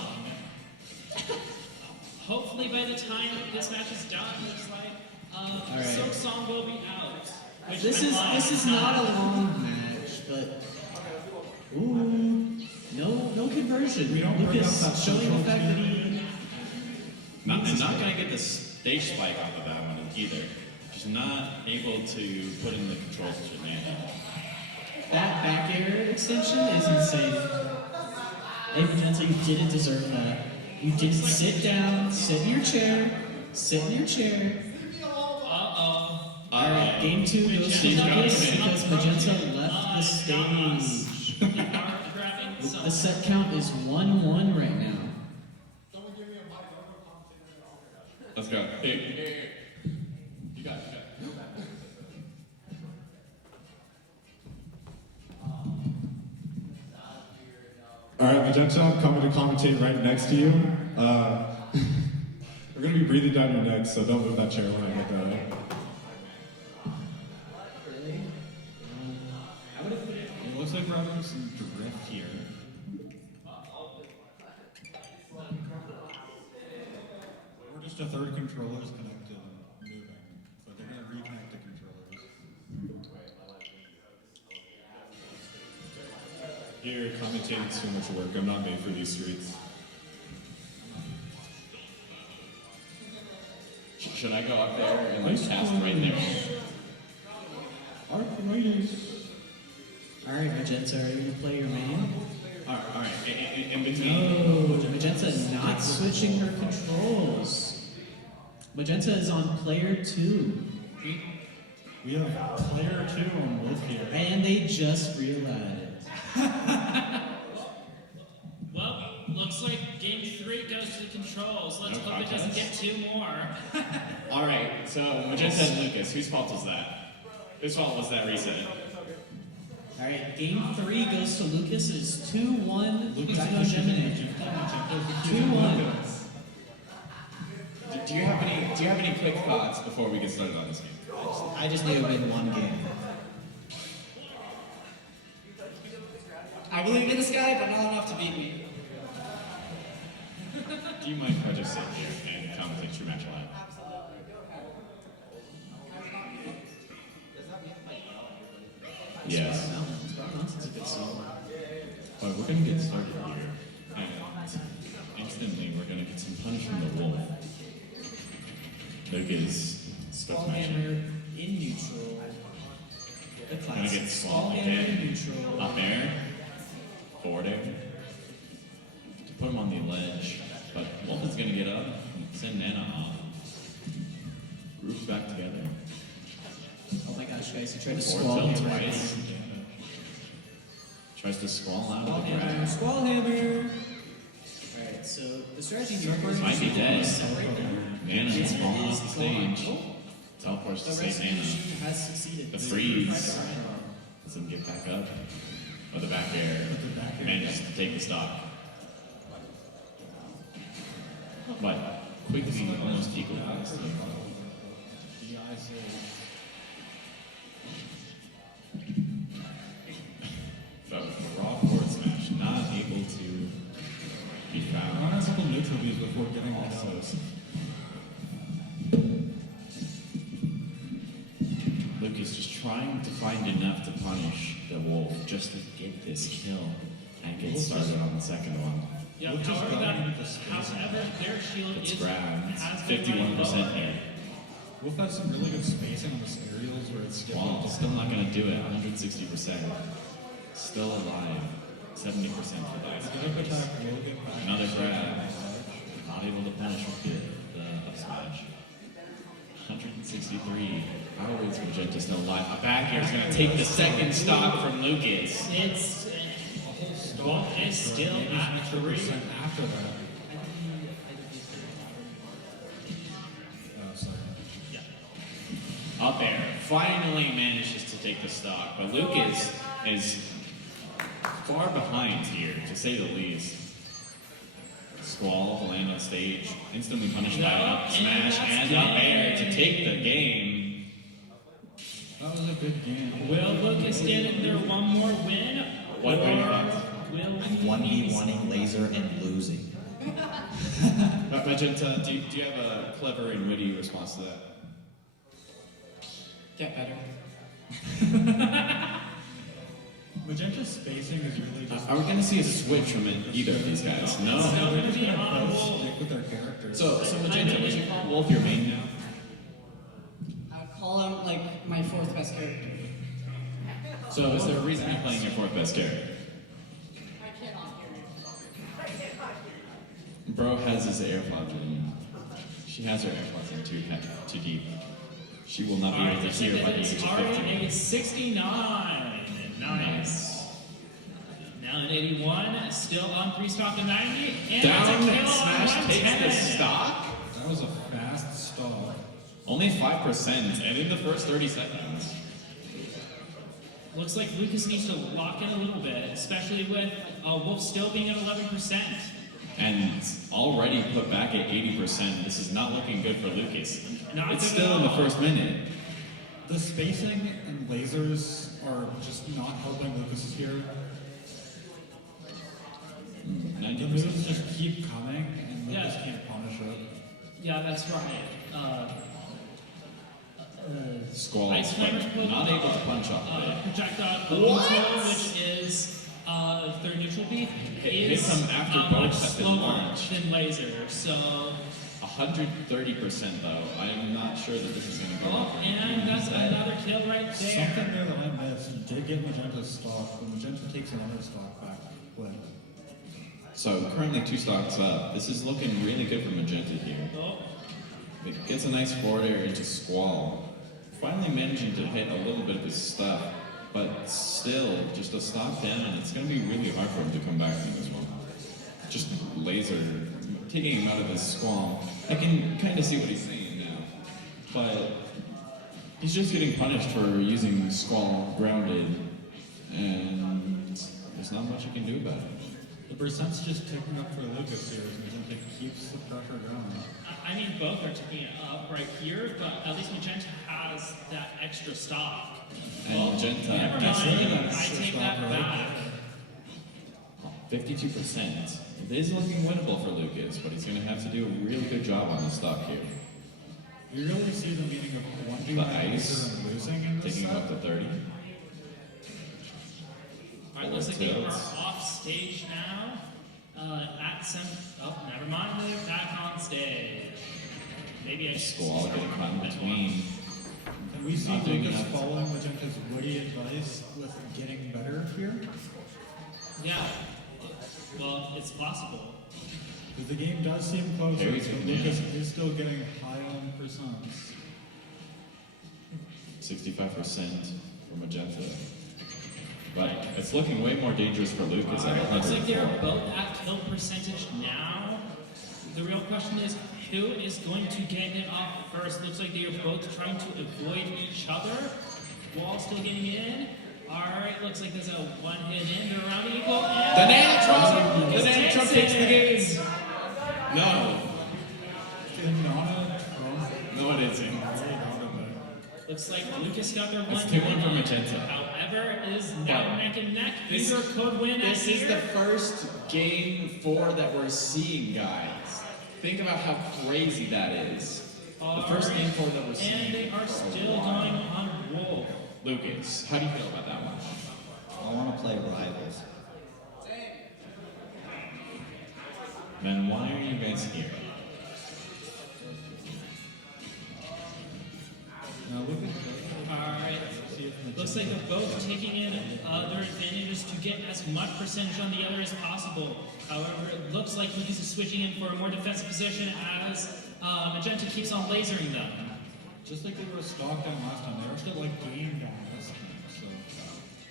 Hopefully by the time this match is done, it's like right. Silksong will be out. Which This I'm is lying, this is it's not a long match, but Ooh, no conversion. We don't bring Lucas up that showing the control fact that team. he Not going to get the stage spike off of that one either. Just not able to put in the controls to advantage. that back air extension is insane. Hey, Magenta, you didn't deserve that. You didn't sit down, sit in your chair, sit in your chair. All right, game 2 goes to Lucas because Magenta left the stage. The set count is 1-1 right now. Let's go. Hey. You got it. All right, Magenta, I'm coming to commentate right next to you. We're going to be breathing down your neck, so don't move that chair when I get that. It looks like we're having some drift here. Or just a third controller is connected and moving. So they're going to reconnect the controllers. You're commentating too much work. I'm not made for these streets. Should I go up there and like cast right there? Arthritis. All right, Magenta, are you going to play your main? All right. In between. No, Magenta not switching her controls. Magenta is on player 2. We have player 2 on Wolf here. And they just realized. Well, looks like game 3 goes to the controls. Let's No hope it doesn't contest. get 2 more. All right. So Magenta and Lucas, whose fault was that? Whose fault was that reset? All right, game 3 goes to Lucas. It is 2-1. Lucas Dino Gemini. 2-1. Do you have any quick thoughts before we get started on this game? I just need to win one game. I believe in this guy, but not enough to beat me. Do you mind if I just sit here and commentate your match live? Yes. That's a good song. But we're going to get started here. And instantly, we're going to get some punch from the wolf. Lucas, stuff matching. Hammer in neutral. The Gonna classic. get small Hammer in again. neutral. Up air. Forward air. To put him on the ledge. But Wolf is going to get up. Send Nana off. Groups back together. Oh my gosh, guys, he tried to Forward squall tilt hammer. twice. Tries to squall out Squall of the hammer. grab. Squall hammer. Alright, so the strategy here Might be dead. separate them. Nana is falling off the stage. Oh, Teleports the to save Nana. resolution has succeeded. The freeze. Lets him get back up. But the back air manages to take the stock. But quickly almost equalized. So raw forward smash, not able to be I found. want a couple neutral views before getting Also, also. Lucas just trying to find enough to punish the wolf just to get this kill and get started on the second one. Yeah, We'll just however, go into the however, their shield It's is grabbed. has It's been running 51% low. hit. Wolf has some really good spacing on the aerials where it's Well, still not going to do it. 160%. Still alive. 70% for that. Good attack will get back. Another grab. Not able to punish with the up smash. 163. Always Magenta still alive. A back here is going to take the second stock from Lucas. It's Wolf is still Maybe at an extra 3. percent after that. Oh, sorry. Up air. Finally manages to take the stock. But Lucas is far behind here, to say the least. Squall to land on stage. Instantly punished by an up smash and up air to take the game. That was a good game. Will Lucas get in there one more win? What are your Or thoughts? will I'm he 1v1ing laser and losing. But Magenta, do you have a clever and witty response to that? Get better. Magenta's spacing is really just. Are we going to see a switch from either of these guys? No. Still They're gonna just be gonna on both Wolf. stick with their characters. So Magenta, would you call Wolf your main now? I call him like my fourth best character. So is there a reason you're playing your fourth best character? I cannot hear it. Bro has his AirPods in. She has her AirPods in too deep. She will not be able to Alright, hear by the it's age of already 15. a 69. Nice. Now an 81, still on 3 stock to 90. And Down, that's a kill on Smash takes the 110. stock. That was a fast stall. Only 5%, and in the first 30 seconds. Looks like Lucas needs to lock in a little bit, especially with Wolf still being at 11%. And already put back at 80%. This is not looking good for Lucas. Not It's good still at in the all. first minute. The spacing and lasers are just not helping Lucas here. The 90%. moves just keep coming, and Lucas Yeah. can't punish it. Yeah, that's right. Squall Ice Climbers put not able to punch off it. projectile What? which is their neutral beat, Hit is them after both much have been slower launched. than laser. So, 130% though. I am not sure that this is going to go. oh, and that's another kill right there. Something there that I missed. He did get Magenta's stock, but Magenta takes another stock back. But So currently 2 stocks up. This is looking really good for Magenta here. Oh, It gets a nice forward air into Squall. Finally managing to hit a little bit of his stuff, but still just a stock down. It's going to be really hard for him to come back from this one. Just laser, taking him out of his Squall. I can kind of see what he's saying now, but he's just getting punished for using Squall grounded, and there's not much you can do about it. the percent's just ticking up for Lucas here as Magenta keeps the pressure going. I mean, both are ticking it up right here, but at least Magenta has that extra stock. And Magenta Never gets mind, rid of I that. take that back. 52%. It is looking winnable for Lucas, but he's going to have to do a really good job on his stock here. You really see the meaning of one doing The laser ice, and losing in this taking him set. up to 30. Alright, looks like they are Tilts. off stage now. At some. Oh, never mind, they're back on stage. Maybe I should Squall getting caught in between. Can we see Not doing Lucas enough. following Magenta's witty advice with getting better here? Yeah. Well, it's possible. Because the game does seem closer, Harry's so good, Lucas yeah. is still getting high on percents. 65% for Magenta. But it's looking way more dangerous for Lucas at Looks like they're 104. both at kill percentage now. The real question is who is going to get it off first? Looks like they are both trying to avoid each other while still getting in. Alright, looks like there's a one hit in, they're around equal. And The Nanotron! The Lucas Nanotron takes the it. game! No. No, it isn't. Looks like Lucas got their one It's 2-1 hit for in. Magenta. However, it is now neck and neck. This- Either could win at This is here. the first game 4 that we're seeing, guys. Think about how crazy that is. The first game 4 that we're And seeing. they are still going on Wolf. Lucas, how do you feel about that one? I want to play Rivals. Then why are you guys here? Now look at Alright. Looks like they're both taking in their advantages to get as much percentage on the other as possible. However, it looks like Lucas is switching in for a more defensive position as Magenta keeps on lasering them. just like they were stock down last time, they were still like game down this time. So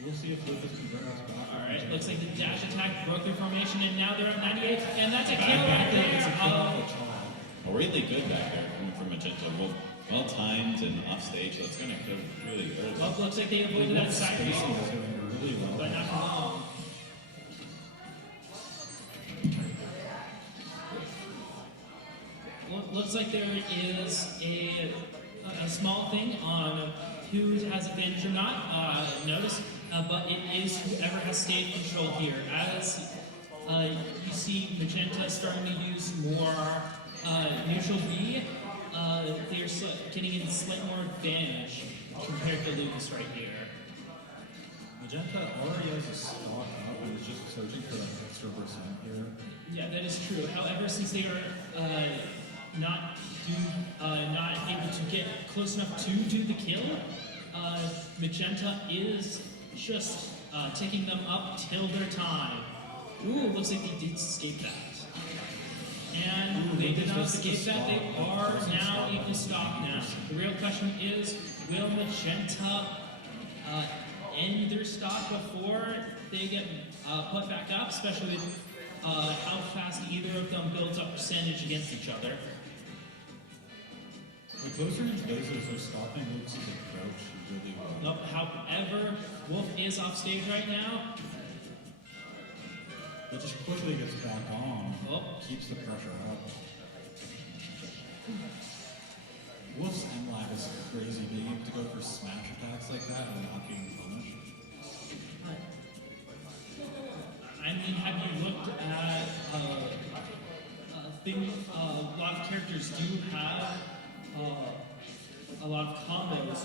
we'll see if Lucas can bring us back. Alright, looks like the dash attack broke their formation and now they're at 98. And that's a kill Back right there, there. it's a Really good back there coming from Magenta. Well timed and off stage. That's going to go really early. Well, looks like they avoided that side Spacing wall, is going really well. but not for long. Well, looks like there is a small thing on who has advantage or not. Notice, but it is whoever has stage control here. As you see Magenta starting to use more neutral B, they're getting in slight more advantage compared to Lucas right here. Magenta already has a stock up and is just searching for that extra percent here. Yeah, that is true. However, since they are not able to get close enough to do the kill, Magenta is just taking them up till their time. Ooh, looks like they did escape that. And they did not escape that. They are now equal stock now. The real question is, will Magenta end their stock before they get put back up, especially with how fast either of them builds up percentage against each other? The closer range lasers are stopping Luke's approach really well. Nope. However, Wolf is off stage right now. But just quickly gets back on. Oh. Keeps the pressure up. Wolf's M-Lab is crazy, being able to go for smash attacks like that and not being punished. I mean, have you looked at things? A lot of characters do have a lot of combos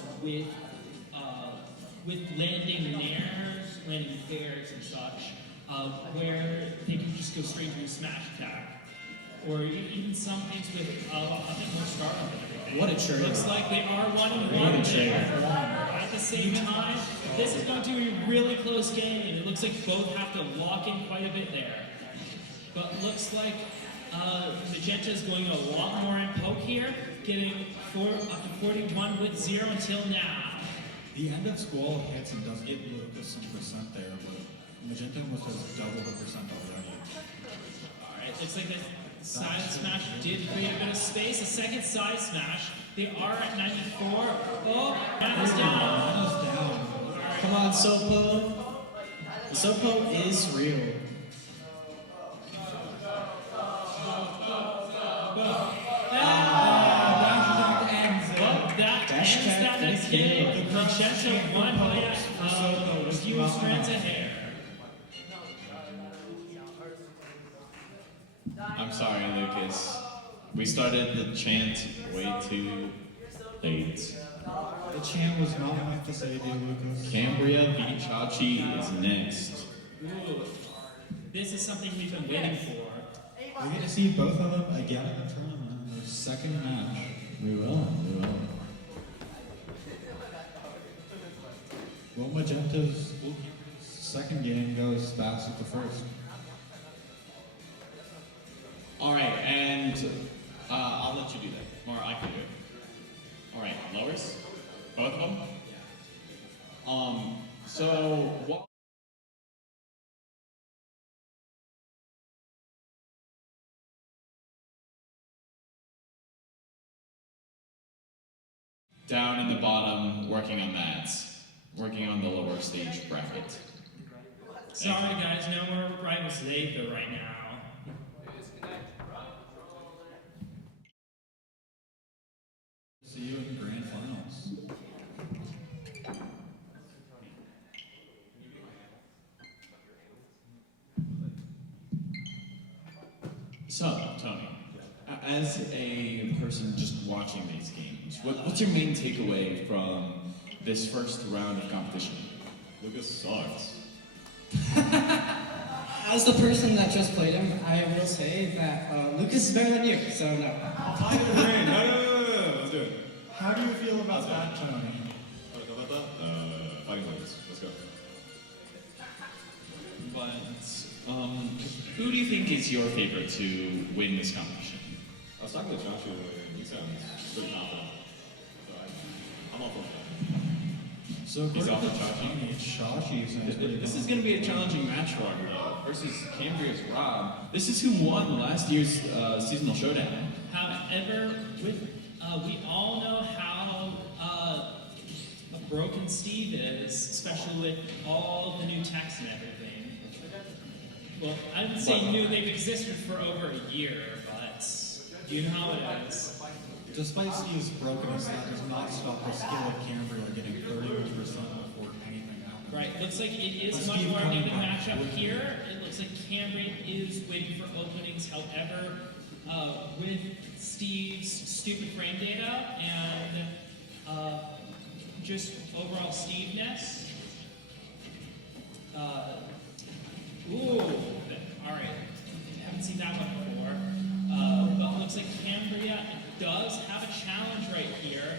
with landing nairs, landing fairs, and such, where they can just go straight to a smash attack, or even some things with I think more Startup and everything. What a trade. Looks like they are 1-1 there. At the same time, this is going to be a really close game. It looks like both have to lock in quite a bit there. But looks like Magenta is going a lot more in poke here, getting up to 41 with 0 until now. The end of Squall hits and does get Lucas some percent there, but Magenta almost has double the percent already. Alright, looks like that side smash did create a bit of space. A second side smash. They are at 94. Oh, Mana's down. Mana's down. Come on, Sopo. Sopo is real. That ends that next game. Magenta won by a few strands of hair. I'm sorry, Lucas. We started the chant way too late. The chant was not enough to save you, Lucas. Cambria v. Chachi is next. Ooh, this is something we've been waiting for. We get to see both of them again in the tournament in their second match. We will. Will Magenta's second game go as fast as the first? Alright, and I'll let you do that. Or I can do it. Alright, lowers? Both of them? So what down in the bottom, working on that. Working on the lower stage bracket. Sorry guys, no more Rivals Zeta right now. See you in the grand finals. So, Tony, as a person just watching these games, what's your main takeaway from this first round of competition? Lucas sucks. As the person that just played him, I will say that Lucas is better than you, so no. No, let's do it. How do you feel about that, Tony? Fighting Lucas, let's go. But, who do you think is your favorite to win this competition? I was talking to Joshua earlier, and he sounds pretty confident. So I'm all for that. So He's off according the to Chachi. Tony, Chachi sounds pretty This good. is going to be a challenging match for him, though, versus Cambria's Rob. This is who won last year's seasonal showdown. However, we all know how broken Steve is, especially with all the new techs and everything. Well, I wouldn't say new, they've existed for over a year, but you know how it is. Despite Steve's brokenness, that does not stop the skill of Cambria getting 31% before anything happens. Right, looks like it is But much Steve more coming even back matchup with here. It looks like Cambria is waiting for openings. However, with Steve's stupid frame data and just overall Steve-ness, Ooh, all right. Haven't seen that one before. But looks like Cambria does have a challenge right here.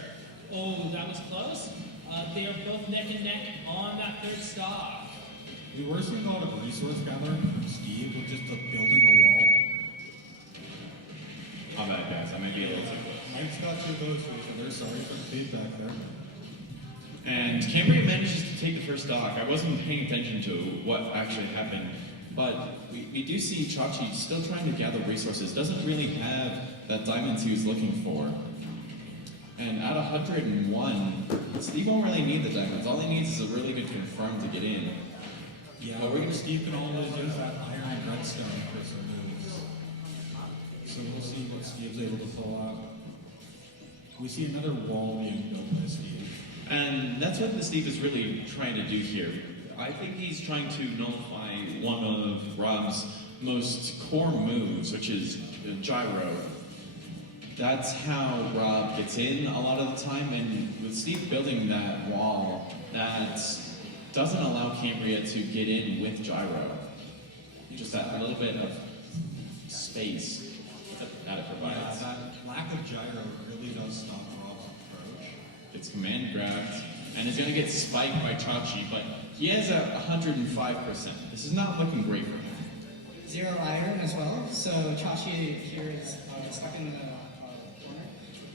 Oh, that was close. They are both neck and neck on that third stock. We were seeing a lot of resource gathering from Steve with just building a wall. My bad, guys. I might be a little too close. Mike's got two votes for each other. Sorry for the feedback there. And Cambria manages to take the first stock. I wasn't paying attention to what actually happened, but we do see Chachi still trying to gather resources. Doesn't really have that diamonds he was looking for. And at 101, Steve won't really need the diamonds. All he needs is a really good confirm to get in. Yeah, Steve can only use that iron and redstone for some moves. So we'll see what Steve's able to pull out. We see another wall being built by Steve. And that's what the Steve is really trying to do here. I think he's trying to nullify one of Rob's most core moves, which is gyro. That's how Rob gets in a lot of the time, and with Steve building that wall, that doesn't allow Cambria to get in with gyro. Just that little bit of space that it provides. Yeah, that lack of gyro really does stop Rob's approach. It's command grabbed, and it's going to get spiked by Chachi, but he has a 105%. This is not looking great for him. 0 iron as well, so Chachi here is stuck in the corner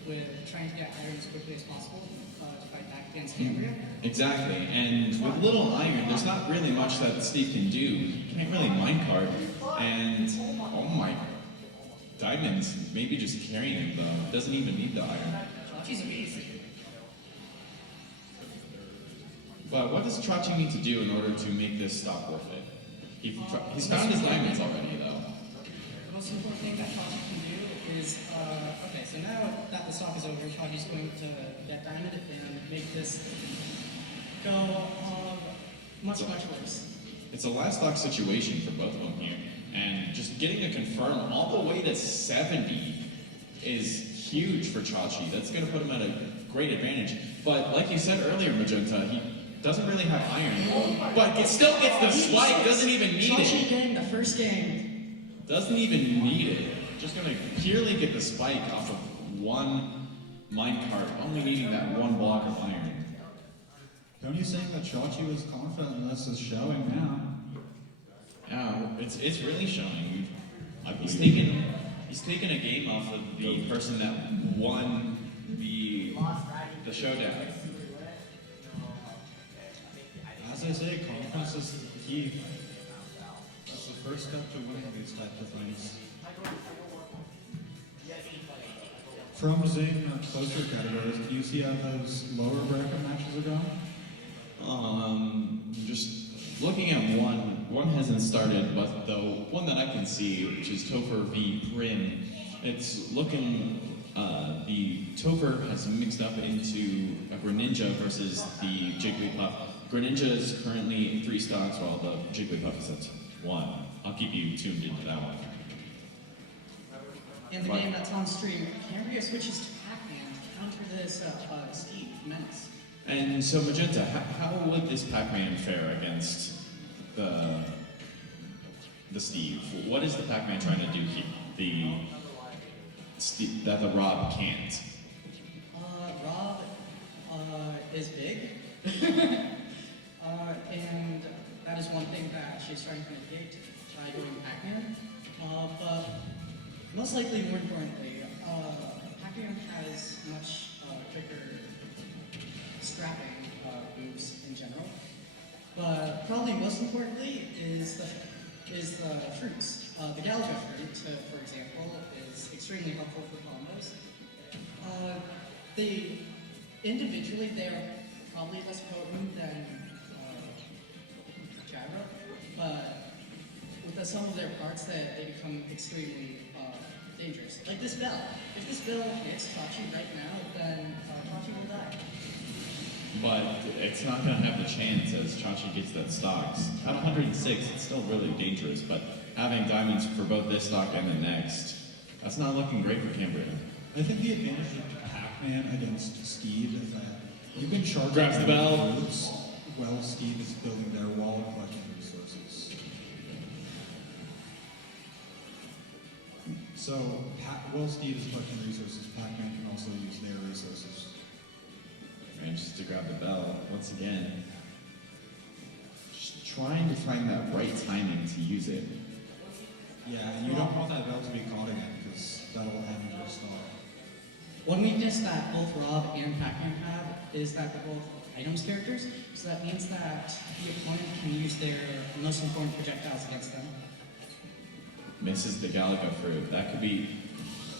with trying to get iron as quickly as possible to fight back against Cambria. Exactly, and with little iron, there's not really much that Steve can do. He can't really minecart, and oh my, diamonds, maybe just carrying him though. Doesn't even need the iron. Chachi's amazing. But what does Chachi need to do in order to make this stop worth it? He's found his diamonds already though. The most important thing that Chachi can do is, okay, so now that the stock is over, Chachi's going to get diamond and make this go much worse. It's a last stock situation for both of them here, and just getting a confirm all the way to 70 is huge for Chachi. That's going to put him at a great advantage. But like you said earlier, Magenta, he doesn't really have iron, but it still gets the spike. Doesn't even need Chachi it. getting the first game. Doesn't even need it. Just going to purely get the spike off of one minecart, only needing that one block of iron. Tony's saying that Chachi was confident in this is showing now. Yeah, it's really showing. He's taken a game off of the person that won the showdown. As I say, confidence is the key. That's the first step to winning these types of things. From Zing or closer categories, do you see how those lower bracket matches are going? Just looking at one hasn't started, but the one that I can see, which is Topher v. Prim, it's looking, the Topher has mixed up into a Greninja versus the Jigglypuff. Greninja is currently in 3 stocks, while the Jigglypuff is at 1. I'll keep you tuned into that one. In the game that's on stream, Cambria switches to Pac-Man to counter this Steve menace. And so, Magenta, how would this Pac-Man fare against the Steve? What is the Pac-Man trying to do here? That the Rob can't. Rob is big, and that is one thing that she's trying to mitigate by doing Pac-Man. But most likely, more importantly, Pac-Man has much quicker scrapping moves in general. But probably most importantly is the fruits. The Galaga fruit, for example, is extremely helpful for combos. Individually they are probably less potent than Gyro, but with the sum of their parts, they become extremely dangerous. Like this bell. If this bell hits Chachi right now, then Chachi will die. But it's not going to have the chance as Chachi gets that stocks. At 106, it's still really dangerous, but having diamonds for both this stock and the next, that's not looking great for Cambria. I think the advantage of Pac-Man against Steve is that you can charge Grabs the bell. moves while Steve is building their wall of collecting So, while Steve is collecting resources, Pac-Man can also use their resources. And just to grab the bell, once again, just trying to find that right timing to use it. Yeah, and you don't want that bell to be caught again, because that'll end your stall. One weakness that both Rob and Pac-Man have is that they're both items characters, so that means that the opponent can use their most important projectiles against them. Misses the Galaga fruit. That could be.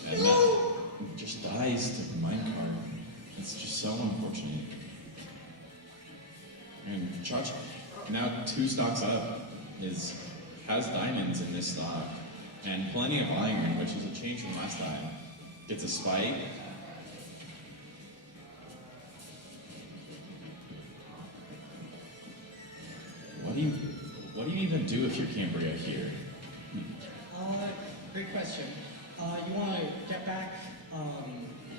And that just dies to the minecart. It's just so unfortunate. And Chach, now 2 stocks up, has diamonds in this stock. And plenty of iron, which is a change from last time. Gets a spike. What do you even do if you're Cambria here? Great question. You want to get back,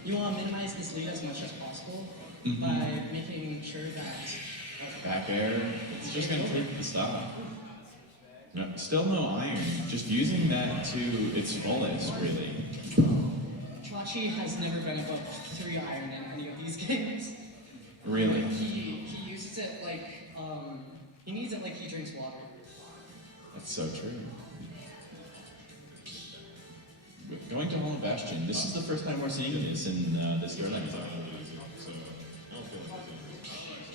you want to minimize this lead as much as possible by making sure that Back air, it's just going to take the stock. No, still no iron, just using that to its fullest, really. Chachi has never been above 3 iron in any of these games. Really. He uses it like, he needs it like he drinks water. That's so true. Going to Hollow Bastion, this is the first time we're seeing this in this tournament.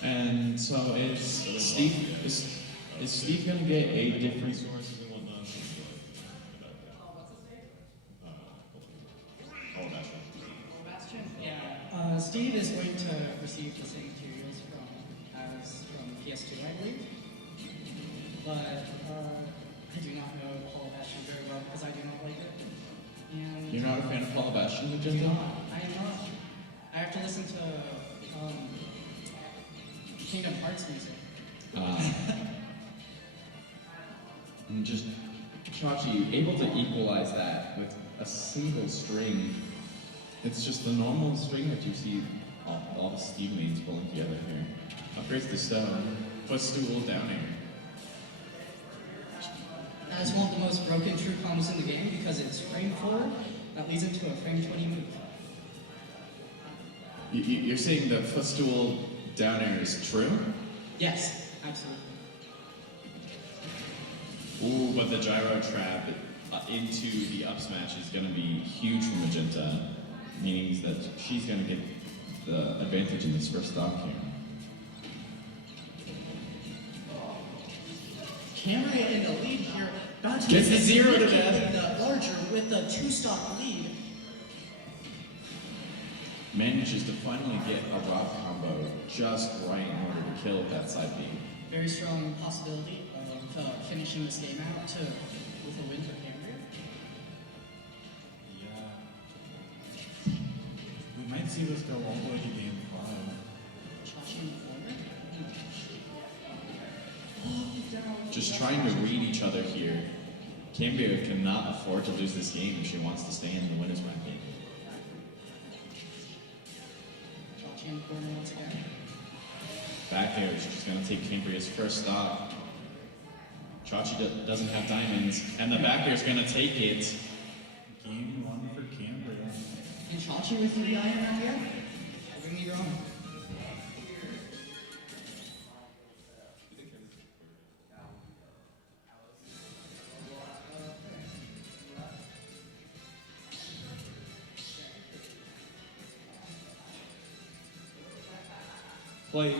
And so is Steve gonna get a different Resources and whatnot. Bastion? Yeah. Steve is going to receive the same materials from PS2, I believe. But I do not know Paul Bastion very well because I do not like it. And You're not a fan of Hollow Bastion, I am Magenta? not. I am not. I have to listen to Kingdom Hearts music. And just Chachi able to equalize that with a single string. It's just the normal string that you see all the Steve mains pulling together here. Upgrades the stone, footstool down air. That is one of the most broken true combos in the game because it's frame 4 that leads into a frame 20 move. You're saying the footstool down air is true? Yes, absolutely. Ooh, but the gyro trap into the up smash is going to be huge for Magenta, meaning that she's going to get the advantage in this first stock here. Cambria in the lead here. About to Gets make the it 0 to significantly death. larger with the 2-stock lead. Manages to finally get a rock combo just right in order to kill that side B. Very strong possibility of finishing this game out with a win for Cambria. Yeah. We might see this go all the way to game 5. Chachi in the corner. Just trying to read each other here. Cambria cannot afford to lose this game if she wants to stay in the winner's bracket. Chachi in the corner once again. Back air is just going to take Cambria's first stock. Chachi doesn't have diamonds, and the back air is going to take it. Game 1 for Cambria. And Chachi with 3 iron at the end. Don't get me wrong. Play.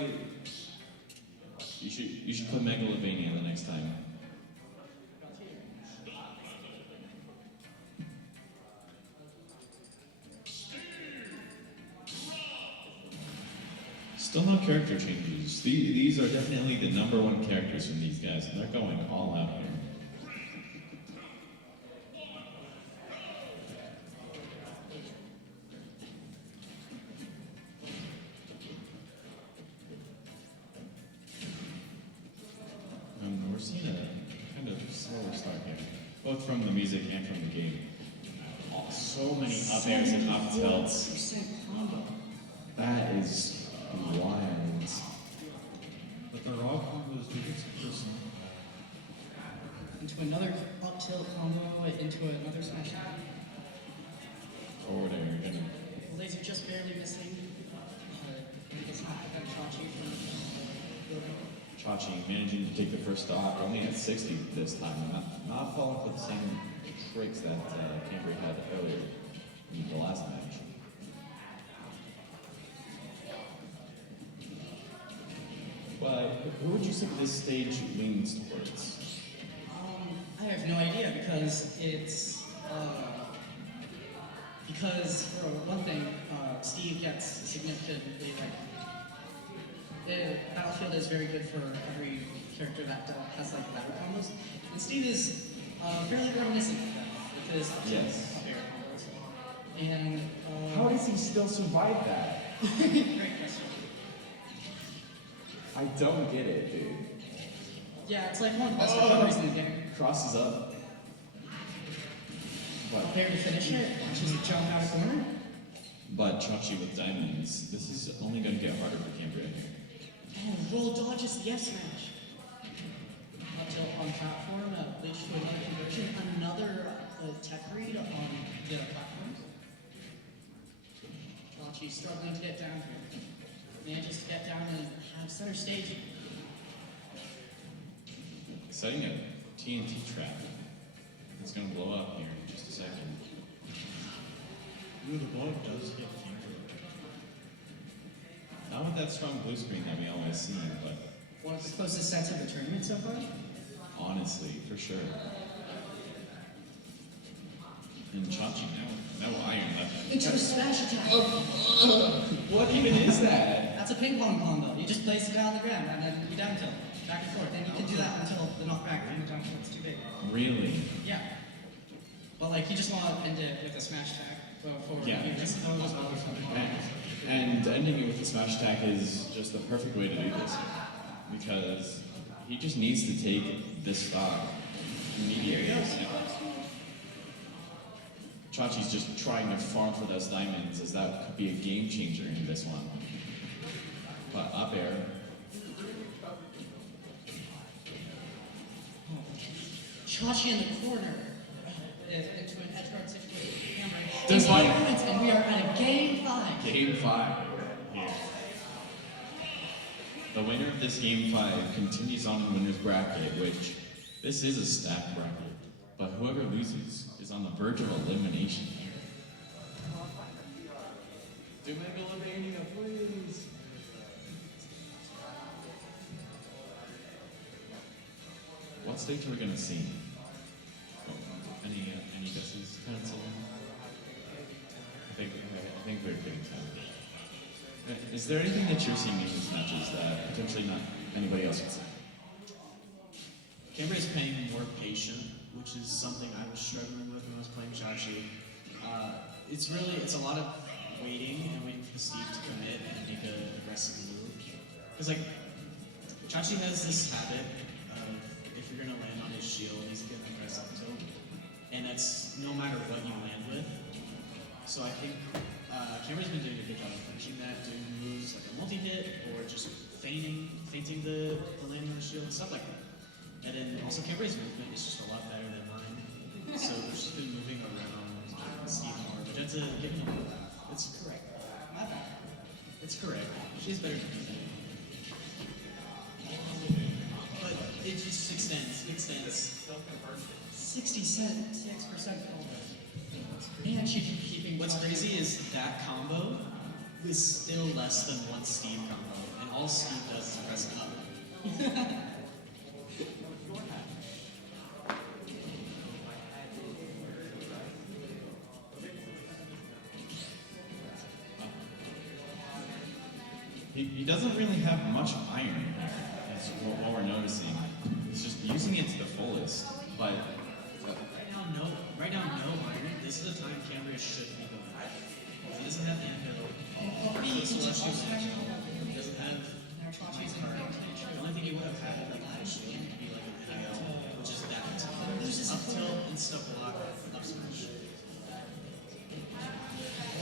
You should play Megalovania the next time. Still no character changes. These are definitely the #1 characters from these guys, and they're going all out here. We're seeing a kind of slower start here, both from the music and from the game. Oh, so many up airs and up tilts. 74% combo. That is wild. But the raw combos do get some personal. Into another up tilt combo, into another smash. really missing. It's not that Chachi from building. Chachi managing to take the first stock, only at 60 this time, and not falling for the same tricks that Cambria had earlier in the last match. But who would you say this stage leans towards? I have no idea because it's because for one thing, Steve gets significantly like the battlefield is very good for every character that has like battle combos, and Steve is fairly reminiscent of that with his Yes. up air combos. And How does he still survive that? great question. I don't get it, dude. Yeah, it's like one of the best recoveries in the game. Crosses up. Up there to finish it, just jump out of corner. But Chachi with diamonds, this is only going to get harder for Cambria here. Oh, roll dodges the F smash. Up tilt on platform, leads to another conversion, another tech read on the platform. Chachi struggling to get down here. Manages to get down and have center stage. Setting a TNT trap. It's going to blow up here in just a second. Ooh, the blow does hit Cambria. Not with that strong blue screen that we always see, but One of the closest sets of the tournament so far. honestly, for sure. And Chachi no iron left. Into a smash attack. What even is that? That's a ping pong combo. You just place it down on the ground and then you down tilt. Back and forth. And you can do that until the knockback and the down tilt's too big. Really? Yeah. But like you just want to end it with a smash attack for Yeah. you just And ending it with the smash attack is just the perfect way to do this. Because he just needs to take this stock immediately. Chachi's just trying to farm for those diamonds, as that could be a game changer in this one. But up air. Chachi in the corner into an edge guard situation. Does Five like- moments and we are at a game 5. Game 5 here. The winner of this Game 5 continues on in winner's bracket, which this is a stacked bracket. But whoever loses is on the verge of elimination here. Do Megalomania, please. What stage are we gonna see? Oh, any guesses? Council? I think we're getting time. Is there anything that you're seeing in these matches that potentially not anybody else would say? Cambria is playing more patient, which is something I was struggling with when I was playing Chachi. It's a lot of waiting and waiting for Steve to commit and make an aggressive move. Because like, Chachi has this habit of if you're gonna land on his shield, he's gonna press up tilt, and that's no matter what you land with. So I think Cambria's been doing a good job of finishing that, doing moves like a multi-hit or just fainting the landing on the shield and stuff like that. And then also Cambria's movement is just a lot better than mine. So they've just been moving around Steve more, but that's a give him a it's correct. My bad. It's correct. She's better than me. But it just extends. 66% and she keep keeping. What's crazy is that combo is still less than one Steve combo, and all Steve does is press up. He doesn't really have much iron here, that's what we're noticing. He's just using it to the fullest, but Right now, no iron. This is the time Cambria should be going. He doesn't have the anvil. He doesn't have the only thing he would have had like initially would be like a PL, which is that. Up tilt and stuff block, up smash.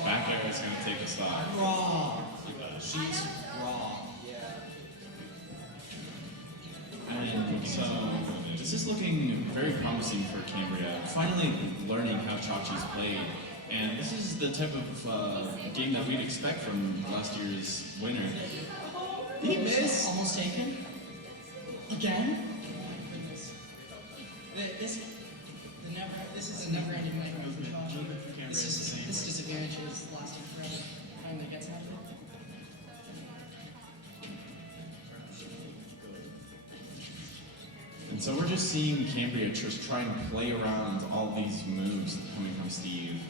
back air is going to take a stock. Raw. She's raw. And so this is looking very promising for Cambria. Finally learning how Chachi's played And this is the type of game that we'd expect from last year's winner. Did he miss? Almost taken. Again? Oh my goodness. This is a never-ending nightmare for Chachi. This disadvantage is lasting forever. Finally gets out of it. And so we're just seeing Cambria just try and play around all these moves coming from Steve.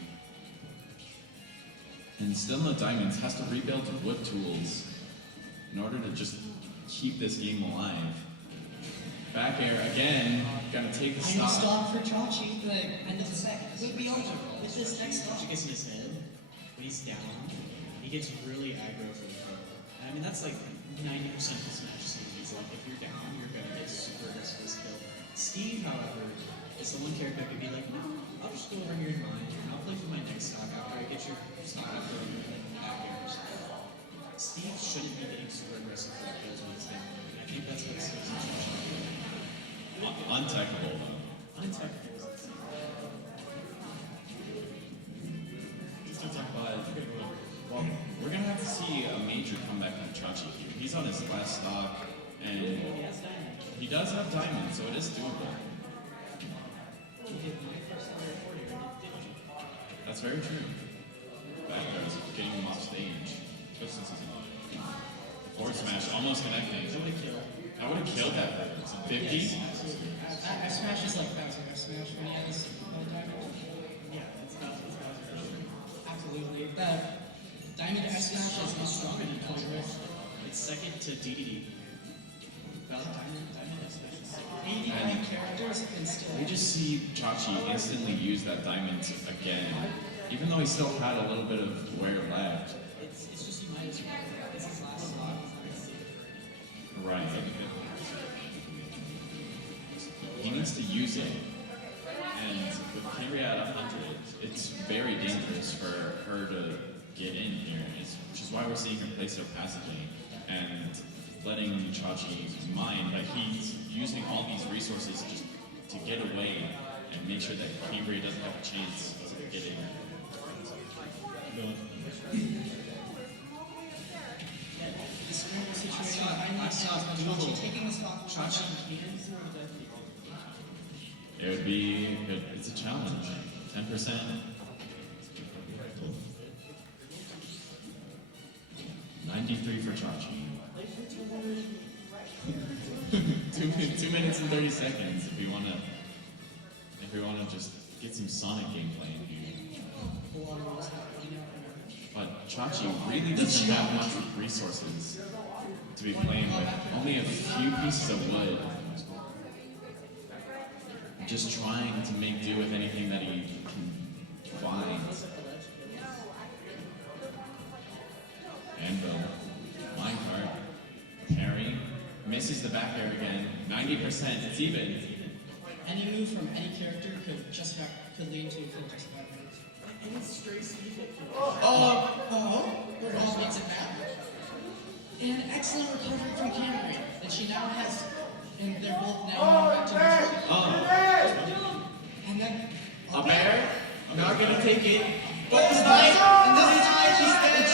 And still no diamonds, has to rebuild wood tools in order to just keep this game alive. Back air again, gonna take the Final stop. stop for Chachi, the end of the set. Would be over with this next stop. Gets in his head, when he's down, he gets really aggro for the throw. And I mean, that's like 90% of the Smash scene. He's like, if you're down, you're gonna get super aggressive with skill. Steve, however, is the one character that could be like, no, I'll just go over here in mine, and I'll play for my next stock after I get your stock after back airs. Steve shouldn't be getting super aggressive for the kills when he's down. And I think that's what Steve's in. Untechable though. Untechable. Well, we're gonna have to see a major comeback from Chachi here. He's on his last stock, and he does have diamonds, so it is doable. That's very true. Back guards getting him off stage. Just since he's forward smash, almost connecting. I would have killed that for 50. F smash is like Bowser F smash when he has no diamond. Yeah, it's Bowser. Absolutely. That diamond F smash is not stronger than Congress. It's second to DDD. Diamond Smash is second. 80 characters and still. We just see Chachi instantly use that diamond again, even though he still had a little bit of wear left. It's just you might as well. It's his last slot. Right. He needs to use it. And with Cambria at 100, it's very dangerous for her to get in here, which is why we're seeing her play so passively and letting Chachi mind that he's using all these resources just to get away and make sure that Cambria doesn't have a chance of getting The scramble situation finally saw Chachi taking the stock. Chachi It would be good. It's a challenge. 10%. $93 for Chachi. 2 minutes and 30 seconds if we wanna just get some Sonic gameplay in here. But Chachi really doesn't have much resources to be playing with. Only a few pieces of wood. Just trying to make do with anything that he can find. Anvil, minecart, parry, misses the back air again. 90%, it's even. Any move from any character could lead to full survival. The Ross makes it back. And an excellent recovery from Camry that she now has, and they're both now back to neutral. And then A bear? Not gonna take it. But this time, and this time she's dead.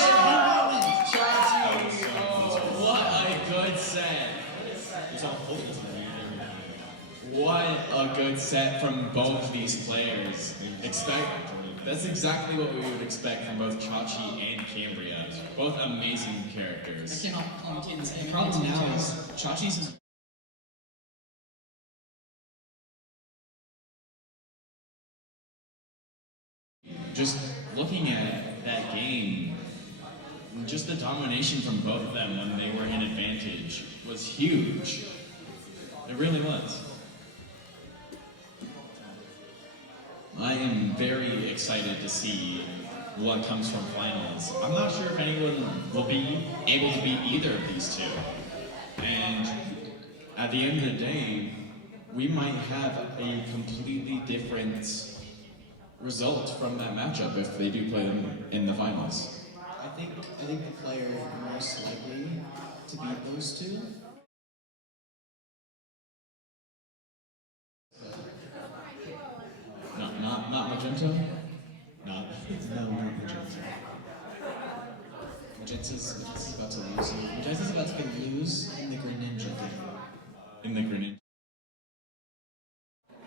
What a good set. What a good set from both these players. That's exactly what we would expect from both Chachi and Cambria. Both amazing I characters. cannot commentate and say The problem now is Chachi's Just looking at that game, just the domination from both of them when they were in advantage was huge. It really was. I am very excited to see what comes from finals. I'm not sure if anyone will be able to beat either of these two. And at the end of the day, we might have a completely different result from that matchup if they do play them in the finals. I think the player most likely to beat those two. Not Magento? Not No, not Magenta. Magenta's about to lose. Magenta's about to lose in the Greninja game. In the Greninja.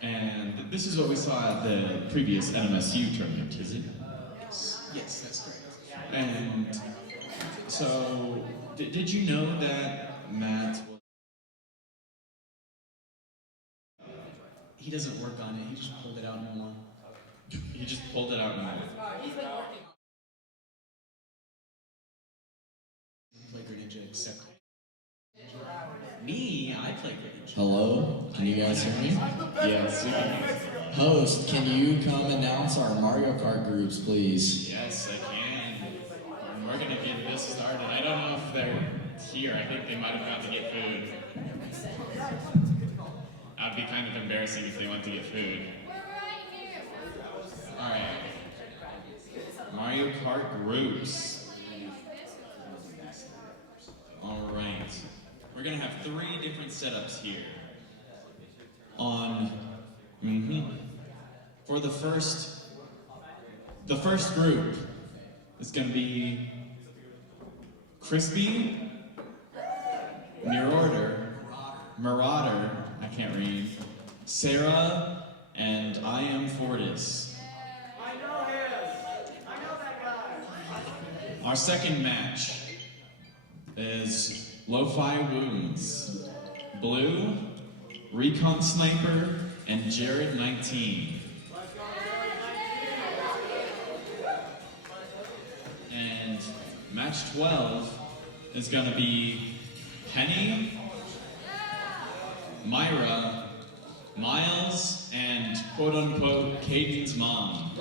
And this is what we saw at the previous NMSU tournament, is it? Yes, that's correct. And so, did you know that Matt? He doesn't work on it. He just pulled it out more. He just pulled it out and Play Greninja, except me. I play Greninja. Hello? Can you guys hear me? yes, we can. Host, can you come announce our Mario Kart groups, please? Yes, I can. And we're gonna get this started. I don't know if they're here. I think they might have gone to get food. That'd be kind of embarrassing if they went to get food. Alright. Mario Kart groups. Alright. We're gonna have 3 different setups here. For the first group is gonna be Crispy, Marauder, I can't read, Sarah, and I am Fortis. I know that guy. Our second match is Lo-Fi Wounds, Blue, Recon Sniper, and Jared19. And match 12 is gonna be Penny, Myra, Miles, and quote-unquote Caden's mom.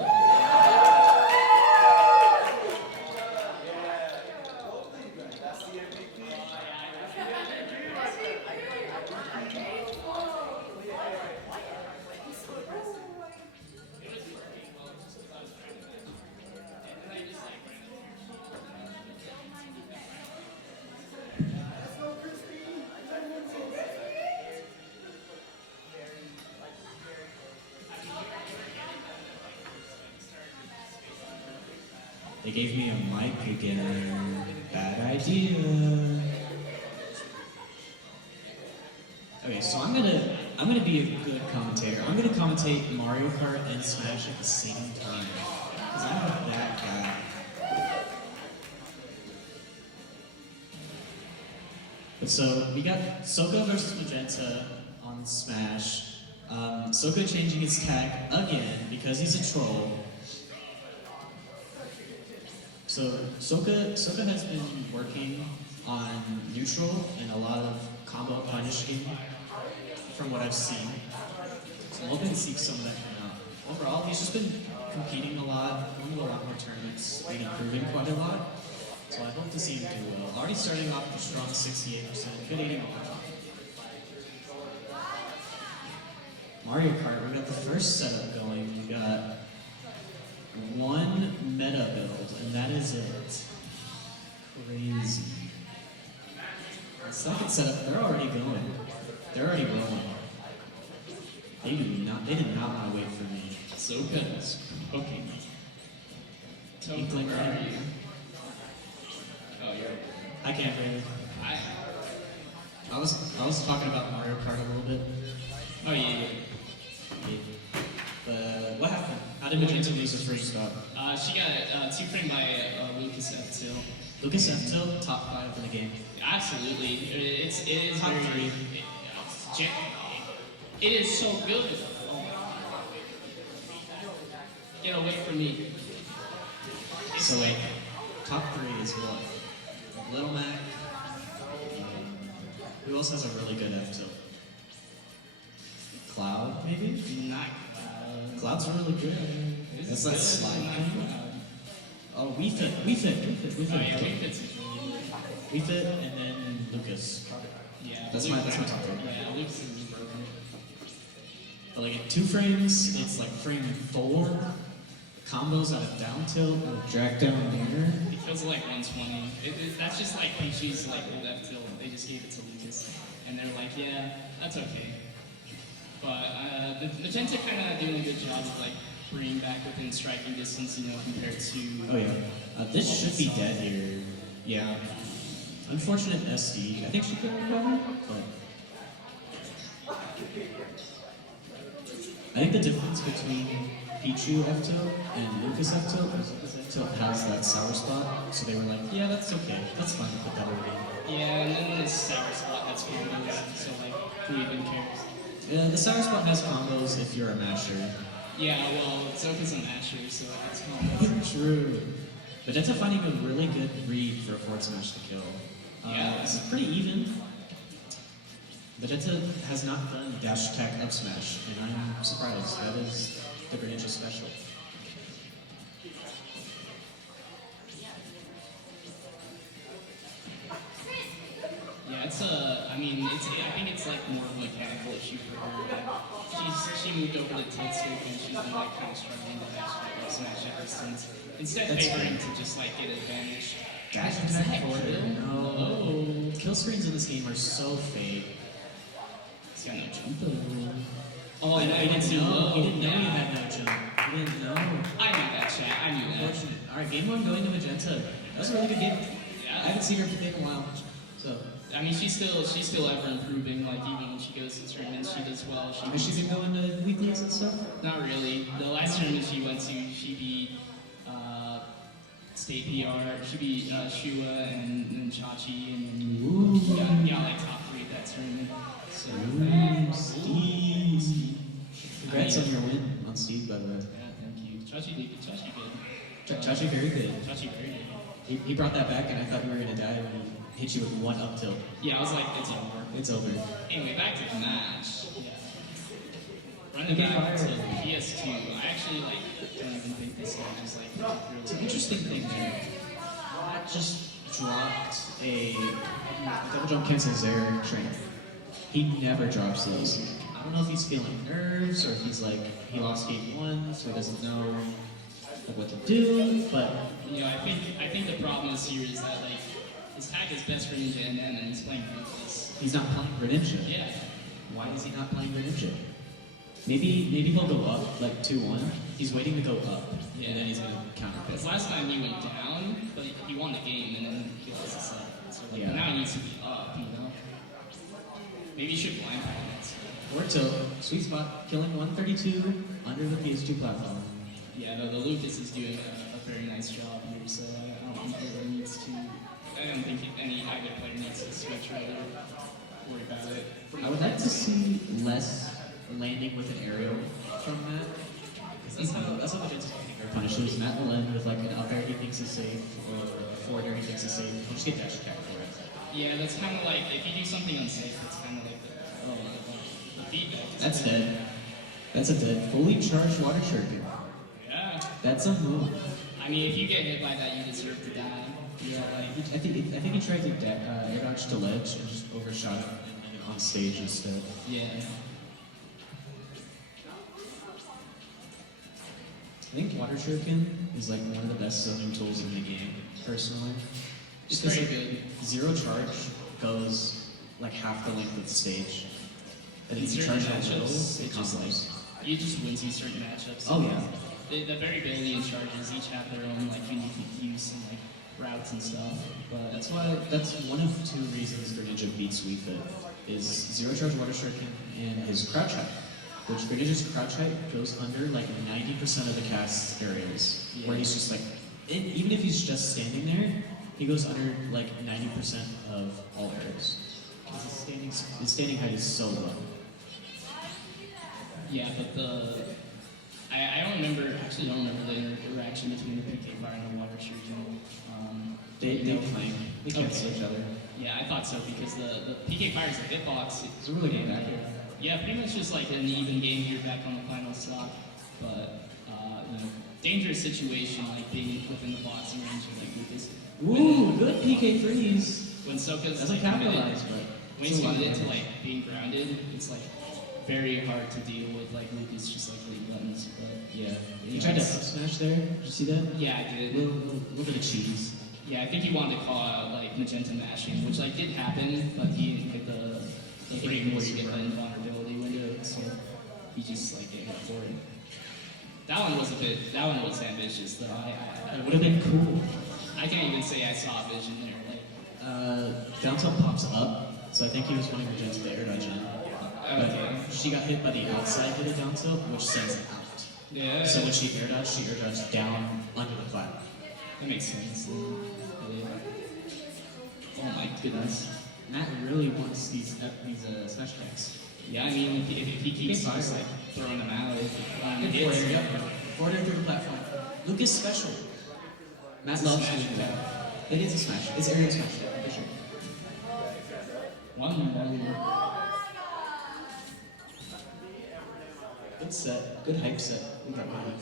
They gave me a mic again. Bad idea. Okay, so I'm gonna be a good commentator. I'm gonna commentate Mario Kart and Smash at the same time. Because I'm that guy. But so we got Soka versus Magenta on Smash. Soka changing his tag again because he's a troll. So Soka has been working on neutral and a lot of combo punishing from what I've seen. So I'm hoping to see some of that come out. Overall, he's just been competing a lot, going to a lot more tournaments, been improving quite a lot. So I hope to see him do well. Already starting off with a strong 68%, good 81%. Mario Kart, we got the first setup going. We got one meta build, and that is it. Crazy. The second setup, they're already going. They're already rolling. They did not want to wait for me. Soka's cooking. Inkling right here. Oh, yeah. I can't read it. I was talking about Mario Kart a little bit. Oh yeah. But what happened? How did Magenta lose his first stop? She got 2 framed by Lucas F2. Lucas F. top 5 in the game. Absolutely, it is Top very. 3. It is so good. Oh. Get away from me. So wait, top 3 is what? Little Mac. Who else has a really good F tilt? Cloud, maybe? Not Cloud's really good. That's that slide. Oh, we fit. Oh yeah, we fit. We fit, and then Lucas. Yeah. That's my top 3. Yeah, Lucas is broken. But like in 2 frames, it's like frame 4. Combos out of down tilt or drag down near. It feels like 120. That's just like Peachy's like old F tilt. They just gave it to Lucas, and they're like, yeah, that's okay. But the Magenta kind of doing a good job of like bring back within striking distance, compared to. Oh yeah. This should be dead here. Yeah. Unfortunate SD. I think she could recover, but I think the difference between Pichu F tilt and Lucas F tilt is Lucas F tilt has that sour spot, so they were like, yeah, that's okay, that's fine to put that over game. Yeah, and then this sour spot has combos, so like, who even cares? Yeah, the sour spot has combos if you're a masher. Yeah, well, Zoka's a masher, so it's combos. True. Vegeta finding a really good read for a forward smash to kill. Yeah. This is pretty even. Vegeta has not done dash attack up smash, and I'm surprised. That is the Greninja special. Yeah, I think it's like more of a mechanical issue for her. She moved over to tilt stick and she's been like kind of struggling to dash attack up smash ever since. Instead favoring to just like get advantage. Dash Is that attack forward. kill? No. Kill screens in this game are so fake. He's got no jump though. Oh, I I didn't too know. low. He didn't know he Yeah. had no jump. He didn't know. I knew that, chat. I knew that. Unfortunate. Alright, game one going to Magenta. That was a really good game. Yeah. I haven't seen her play in a while. So, I mean, she's still ever improving. Like even when she goes to tournaments, she does well. has she been going to weeklies and stuff? Not really. The last tournament she went to, she beat state PR. She beat Shua and Chachi, and then got like top 3 at that tournament. So Steve. Congrats on your win on Steve, by the way. yeah, thank you. Chachi good. Chachi very good. Chachi very good. He brought that back, and I thought you were gonna die when he hit you with one up tilt. Yeah, I was like, it's over. It's over. Anyway, back to the match. Yeah. Running Okay, back to fire. PS2, I actually like don't even think this stage is like It's an really. interesting thing there. Matt just dropped a double jump cancels air train. He never drops those. I don't know if he's feeling nerves or if he's like he lost game 1, so he doesn't know like, what to do. But I think the problem is here is that like his tag is best for Ninja NM and he's playing Ruthless. he's not playing Greninja. Yeah. Why is he not playing Greninja? Maybe he'll go up like 2-1. He's waiting to go up, Yeah. and then he's gonna counter Because pick. last time he went down, but he won the game and then he lost the set. So like Yeah. now he needs to be up, Maybe he should blind it. Or tilt, sweet spot, killing 132 under the PS2 platform. Yeah, the Lucas is doing a very nice job here, so I don't think either needs to. I don't think either player needs to switch or worry about it. I would like to see less landing with an aerial from Matt. Because that's how Magen's air punishes. Matt will end with like an up air he thinks is safe, or a forward air he thinks is safe. He'll just get dash attack for it. Yeah, that's kind of like if you do something unsafe, it's kind of like the feedback. That's dead. That's a dead. Fully charged water shuriken. Yeah. That's a move. I mean, if you get hit by that, you deserve to die. Yeah, like. I think he tried to air dodge to ledge and just overshot it on stage instead. Yeah. I think water shuriken is like one of the best zoning tools in the game, personally. It's Just 'cause, very like, good. Zero charge goes like half the length of the stage. And In if you certain charge a little, matchups, it just like. You just wins in certain matchups. Oh yeah. The variability in charges each have their own like unique use and like routes and stuff. But That's one of 2 reasons Greninja beats Wii Fit is zero charge water shuriken and his crouch height. Which Greninja's crouch height goes under like 90% of the cast areas. Where he's just like, even if he's just standing there, he goes under like 90% of all areas. Because his standing height is so low. yeah, but I don't remember the interaction between the PK Fire and the Water Shuriken. They play. They cancel each other. Yeah, I thought so because the PK Fire is a hitbox. It's a really good back here. Yeah, pretty much just like an even game here back on the final stop. But dangerous situation like being within the boxing range of like Lucas. Ooh, good PK freeze. When Soka's Doesn't like capitalize, committed, but when he's committed to like being grounded, it's like very hard to deal with like Lucas just like lead buttons. But yeah, he tried to up smash there. Did you see that? yeah, I did. Little bit of cheese. Yeah, I think he wanted to call out like magenta mashing, which like did happen, but he didn't hit the frame where you get the invulnerability window, so he just like gave up for it. That one was ambitious though. It would have been cool. I can't even say I saw a vision there. Like, Down tilt pops up, so I think he was wanting Magenta to air dodge in. okay. But she got hit by the outside hit of down tilt, which sends it out. Yeah. So when she air dodged down under the flat. That makes sense. Oh my goodness. Matt really wants these smash attacks. Yeah, I mean, if he keeps just like throwing them out, Good forward air, yep. Forward air through the platform. Lucas special. Matt loves doing that. It is a smash. It's aerial smash, for sure. One. Good set. Good hype set. We got one.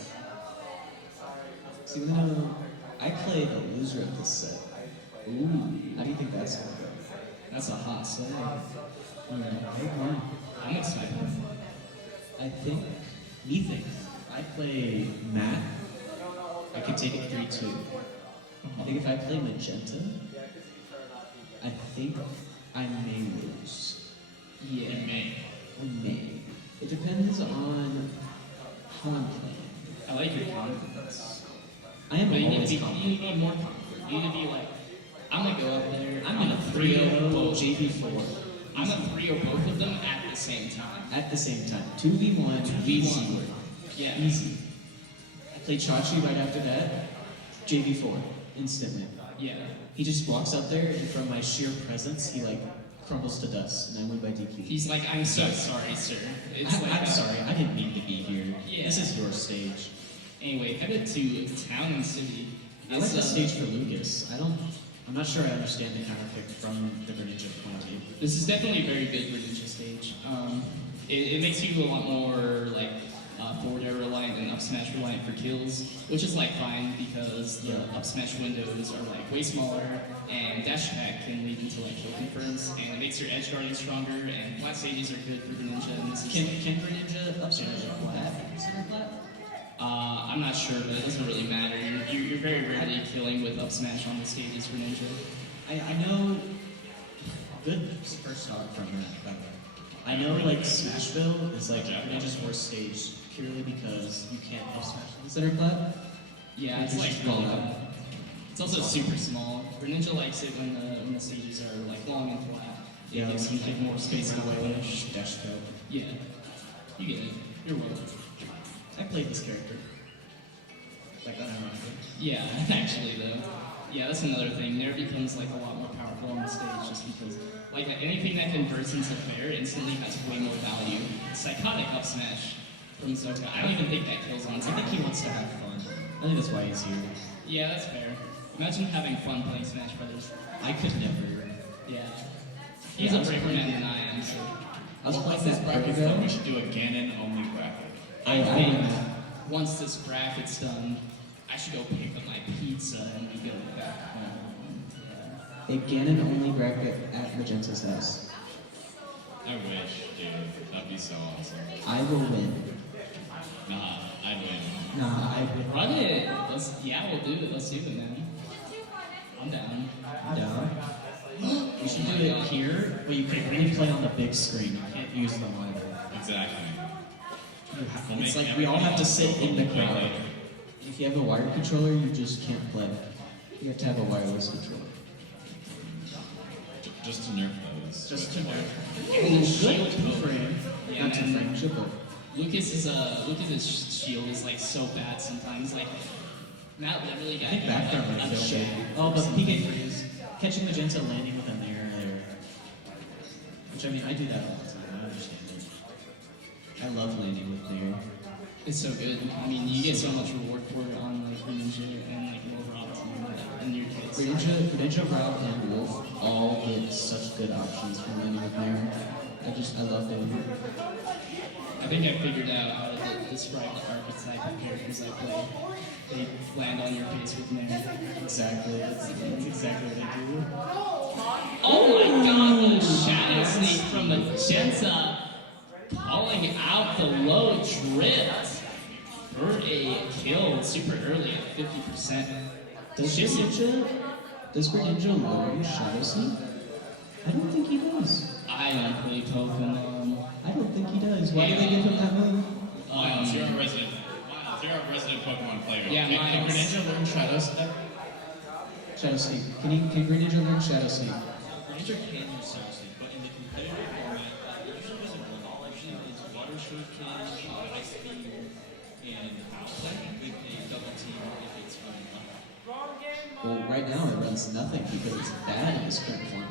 See, I play the loser of this set. Ooh. How do you think that's going to go? That's a hot set. Big one. I'm excited. I think, I play Matt, I could take it 3-2. I think if I play Magenta, I think I may lose. Yeah. I may. It depends on how I'm playing. I like your confidence. I am But you need always to be confident. more confident. You need to be like, I'm gonna go up there. I'm in a 3-0 both. JV4. I'm gonna 3-0 both of them at the same time. At the same time. 2v1, 2v1. Yeah. Easy. I play Chachi right after that. JV4. Instantly. Yeah. He just walks up there, and from my sheer presence, he like crumbles to dust, and I win by DQ. He's like, I'm so sorry, sir. It's I'm sorry, I didn't mean to be here. Yeah. This is your stage. Anyway, headed to Town and City. I like the stage for Lucas. I'm not sure I understand the counter pick from the Greninja point of view. This is definitely a very big Greninja stage. It makes you a lot more like forward air reliant and up smash reliant for kills, which is like fine because the up smash windows are like way smaller, and dash attack can lead into like kill confirms, and it makes your edge guarding stronger. And flat stages are good for Greninja. And this is Can Greninja up smash flat? Center flat? I'm not sure, but it doesn't really matter. You're very rarely killing with up smash on the stages for Ninja. I know. Good first thought from that, by the way. I know like Smashville is like Greninja's worst stage purely because you can't up smash the center flat. Yeah, it's like it's also super small. Greninja likes it when the stages are like long and flat. It gives you like more space in the way. Dash fill. Yeah, you get it. You're welcome. I played this character. Like unironically. Yeah, actually though. Yeah, that's another thing. Nair becomes like a lot more powerful on the stage just because like anything that converts into fair instantly has way more value. Psychotic up smash from Zoka. I don't even think that kills on I time. think he wants to have fun. I think that's why he's here. Yeah, that's fair. Imagine having fun playing Smash Brothers. I could never. Yeah. He's a braver man than I am, so I was playing This that bracket's bracket done, though. we should do a Ganon only bracket. I I think win. once this bracket's done, I should go pick up my pizza and we go back home. Yeah. A Ganon only bracket at Magenta's house. I wish, dude. That'd be so awesome. I will win. Nah, I'd win. Nah, I win. Run it! We'll do it. Let's do it, man. I'm down. Down. We should do it here, but you can only play on the big screen. You can't use the monitor. Exactly. We'll It's make like we all have to sit in the everything crowd. later. If you have a wired controller, you just can't play. You have to have a wireless controller. Just to nerf those. Just to nerf. Shield Good frame. Yeah, Not two man. frames, but Lucas's shield is like so bad sometimes. Like Matt literally got I think hit back throw like, might a feel shit. good. Oh, but PK freeze. Catching Magenta, landing with a nair there. Which I mean, I do that all the time. I understand it. I love landing with nair. It's so good. I mean, you get so much reward for it on like Greninja and like Wolverine and your kids. Greninja, Rob, and Wolf all get such good options for landing with nair. I love doing it. I think I figured out how to describe the archetype of characters I play. They land on your face with nair. Exactly. That's exactly what they do. Oh my god, the Shadow Sneak from Magenta calling out the low drift for a kill super early at 50%. Does Greninja low Shadow Sneak? I don't think he does. I don't play Pokemon. I don't think he does. Why do they give him that move? Miles, you're a resident. You're a resident Pokemon player. Yeah, Can Miles. Greninja learn Shadow Step? Shadow Sneak. Can Greninja learn Shadow Sneak? Greninja can use Shadow Sneak, but in the competitive format, it usually doesn't run. Usually it's Water Shuriken, Ice Beam, and Outplay with a double team if it's running up. Well, right now it runs nothing because it's bad in this current format.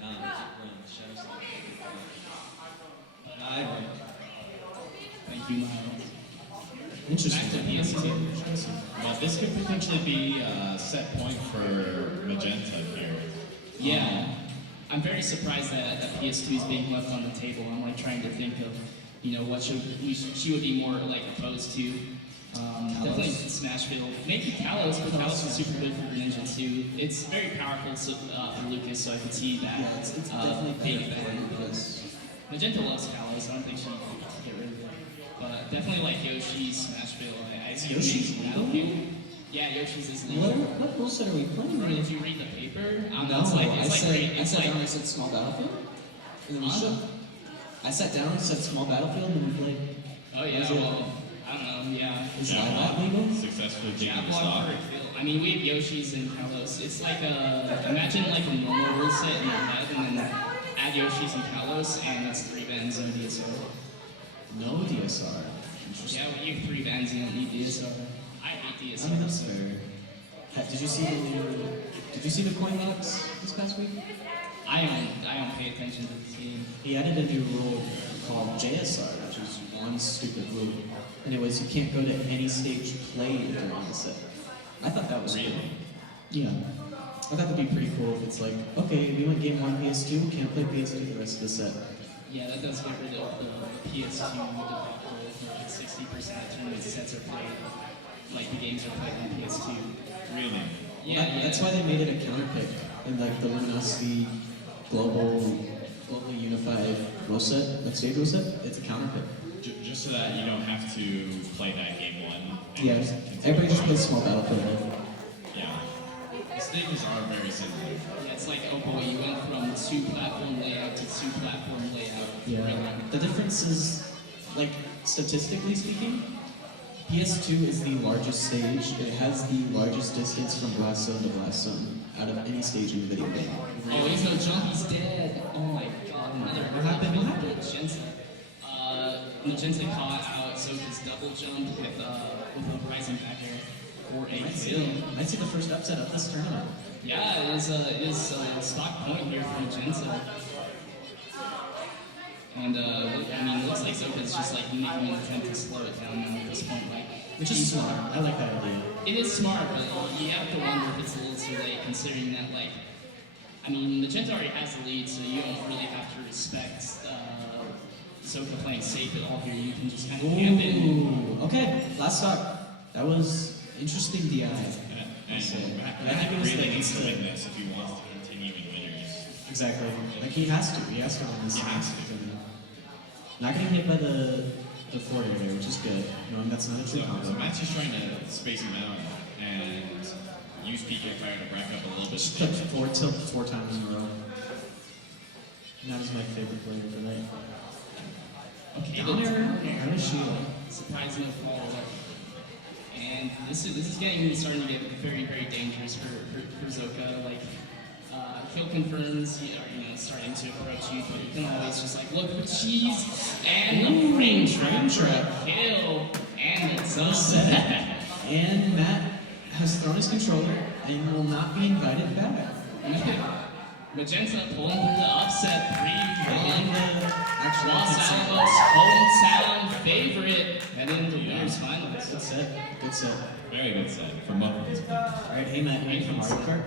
Nah, it runs Shadow Sneak. I run. Thank you, Miles. Interesting. Back to PS2. Well, this could potentially be a set point for Magenta here. Yeah, I'm very surprised that PS2 is being left on the table. I'm like trying to think of, what she would be more like opposed to. Definitely Smashville. Maybe Kalos, but Kalos is super good for Greninja too. It's very powerful for Lucas, so I could see that. Yeah, it's definitely being better bad. because Magenta loves Kalos. I don't think she can get rid of it. But definitely like Yoshi, Smashville. I see Yoshi's legal? Battlefield. Yeah, Yoshi's is legal. what rules set are we playing? Or if you read the paper, No, it's like I it's sat like it's down like and I said small battlefield. And then we Huh? I sat down and said small battlefield and we played. oh yeah, Was it- well I don't know, yeah. Is that legal? Successfully taking the Jablon stock. for a kill. I mean, we have Yoshi's and Kalos. It's like imagine like a normal rule set in your head, and then add Yoshi's and Kalos, and it's 3 bands, no DSR. No DSR. Interesting. Yeah, when you have 3 bands, you don't need DSR. I hate I DSR. mean, that's fair. Did you see the coin box this past week? I don't pay attention to this game. He added a new rule called JSR, which is one stupid rule. And it was you can't go to any stage played during the set. I thought that was cool. Yeah. I thought that'd be pretty cool if it's like, okay, we went game 1 PS2, can't play PS2 the rest of the set. Yeah, that does get rid of the PS2 debacle where like 60% of tournament sets are played, like the games are played on PS2. Really? Yeah, Well, that's why they made it a counter pick in like the Luminosity global unified row set, like stage row set. It's a counter pick. Just so that you don't have to play that game 1. and Yeah, just continue everybody just on. plays small battlefield. Yeah. The stages are very similar. Yeah, it's like, oh boy, you went from 2 platform layout to 2 platform layout. Yeah. The difference is, like, statistically speaking, PS2 is the largest stage. It has the largest distance from blast zone to blast zone out of any stage in the video game. Oh, he's no jump, he's dead. Oh my god, another What happened? Magenta. Magenta caught out Soka's double jump with a rising back air for a kill. Might see the first upset of this tournament. Yeah, it is a stock point here for Magenta. And I mean, it looks like Soka's just like making an attempt to slow it down now at this point. Like, Which is smart. I like that idea. it is smart, but you have to wonder if it's a little too late, considering that like, I mean, Magenta already has the lead, so you don't really have to respect Soka playing safe at all here. You can just kind of camp it. Ooh, okay, last stock. That was interesting DI. And I think Matt it was really the needs to instant- win this if he wants to continue in winners. Exactly. Like he has to. He has to win this. He has to. Not getting hit by the forward air there, which is good. Knowing that's not a true So combo. Matt's just trying to space him out and use PK Fire to rack up a little bit. Just clicked four times in a row. That is my favorite player tonight. Okay, Downer, how is she? surprising follow up. And this is getting starting to get very, very dangerous for Zoka. Like, kill confirms, starting to approach you, but you can always just like, look for cheese, and the frame trap, kill, and it's Sunset. And Matt has thrown his controller and will not be invited back. Magenta pulling through the upset, 3-1. Actually, Los good Alamos hometown favorite heading into winners finals. set. Good set. Very good set for both of these players. Alright, hey Matt, ready for Mario Kart?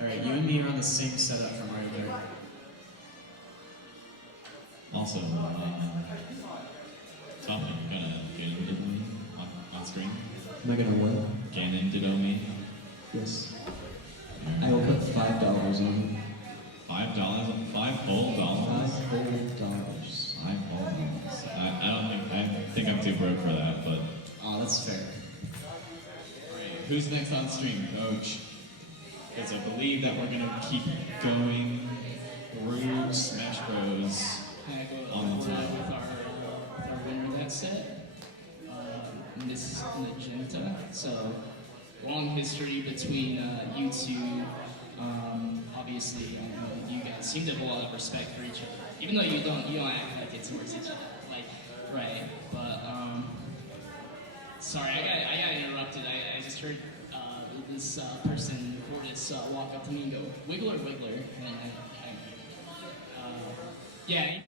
Alright, you and me are on the same setup for Mario Kart. Also, Topping, you gonna get into me on screen? Am I gonna what? Ganon ditto me. Yes. I will put $5 on $5? $5 whole it. dollars? $5 whole. $5 whole dollars. I think I'm too broke for that, but. Oh, that's fair. Alright, who's next on stream, Coach? Because I believe that we're gonna keep going through Smash Bros. Can I go On the live table. with our winner of that set? Miss Magenta. So, long history between you two. Obviously, you guys seem to have a lot of respect for each other, even though you don't act like it towards each other. Like, right? But sorry, I got interrupted. I just heard this person Fortis walk up to me and go Wiggler Wiggler, and yeah.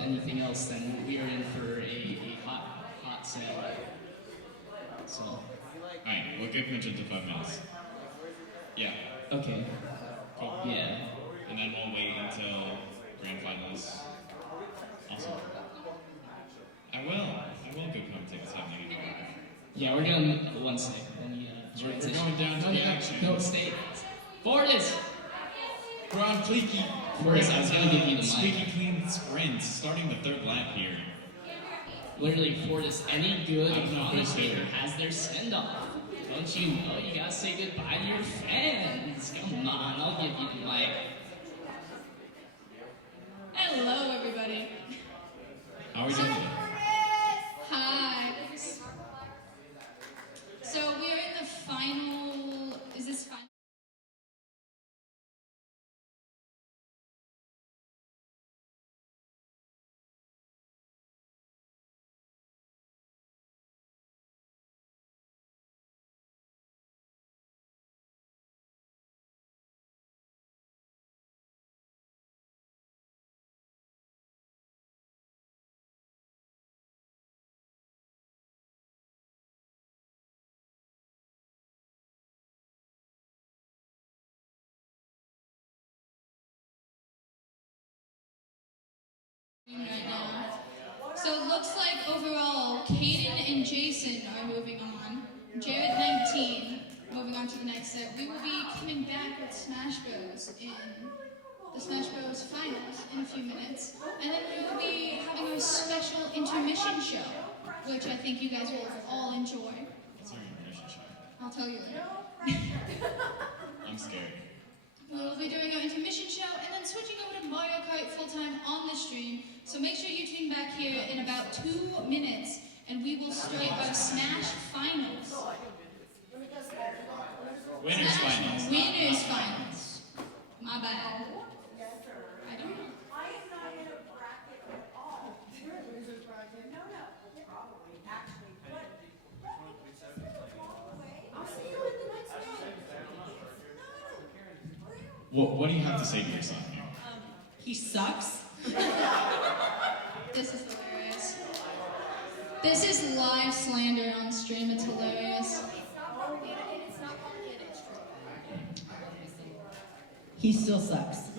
Anything else, then we are in for a hot set. So. Alright, we'll give Magenta 5 minutes. Yeah. Okay. Cool. Yeah. And then we'll wait until grand finals. Awesome. I will go commentate this happening. Yeah, we're going one sec. Let me We're transition. going down to the action. No, stay. Fortis! We're on Fleeky. Fortis, I was gonna give you the mic. Squeaky clean sprints, starting the third lap here. Literally, Fortis, any good I don't know who's commentator who. has their send-off. Don't you know you gotta say goodbye to your fans? Come on, I'll give you the mic. Hello, everybody. How are we doing today? Hi. So we are in the final. Is this final? Right now. So it looks like overall, Caden and Jason are moving on. Jared 19, moving on to the next set. We will be coming back with Smash Bros. In the Smash Bros. Finals in a few minutes. And then we will be having our special intermission show, which I think you guys will all enjoy. What's our intermission show? I'll tell you later. I'm scared. We'll be doing our intermission show and then switching over to Mario Kart full-time on the stream. So make sure you tune back here in about 2 minutes and we will start our Smash Finals. Winners finals. Winners Finals. My bad. I don't know. What do you have to say to your son here? He sucks. This is hilarious. This is live slander on stream. It's hilarious. He still sucks.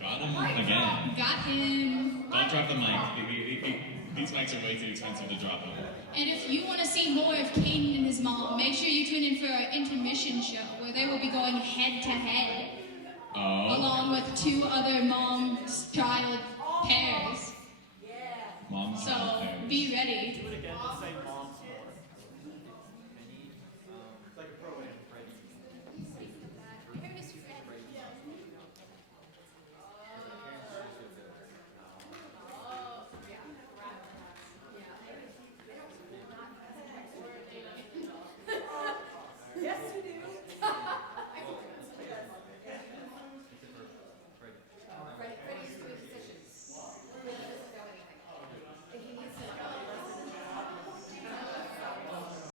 Got him again. Got him. Don't drop the mic. These mics are way too expensive to drop them. And if you want to see more of Caden and his mom, make sure you tune in for our intermission show where they will be going head to head. Oh. Along with 2 other mom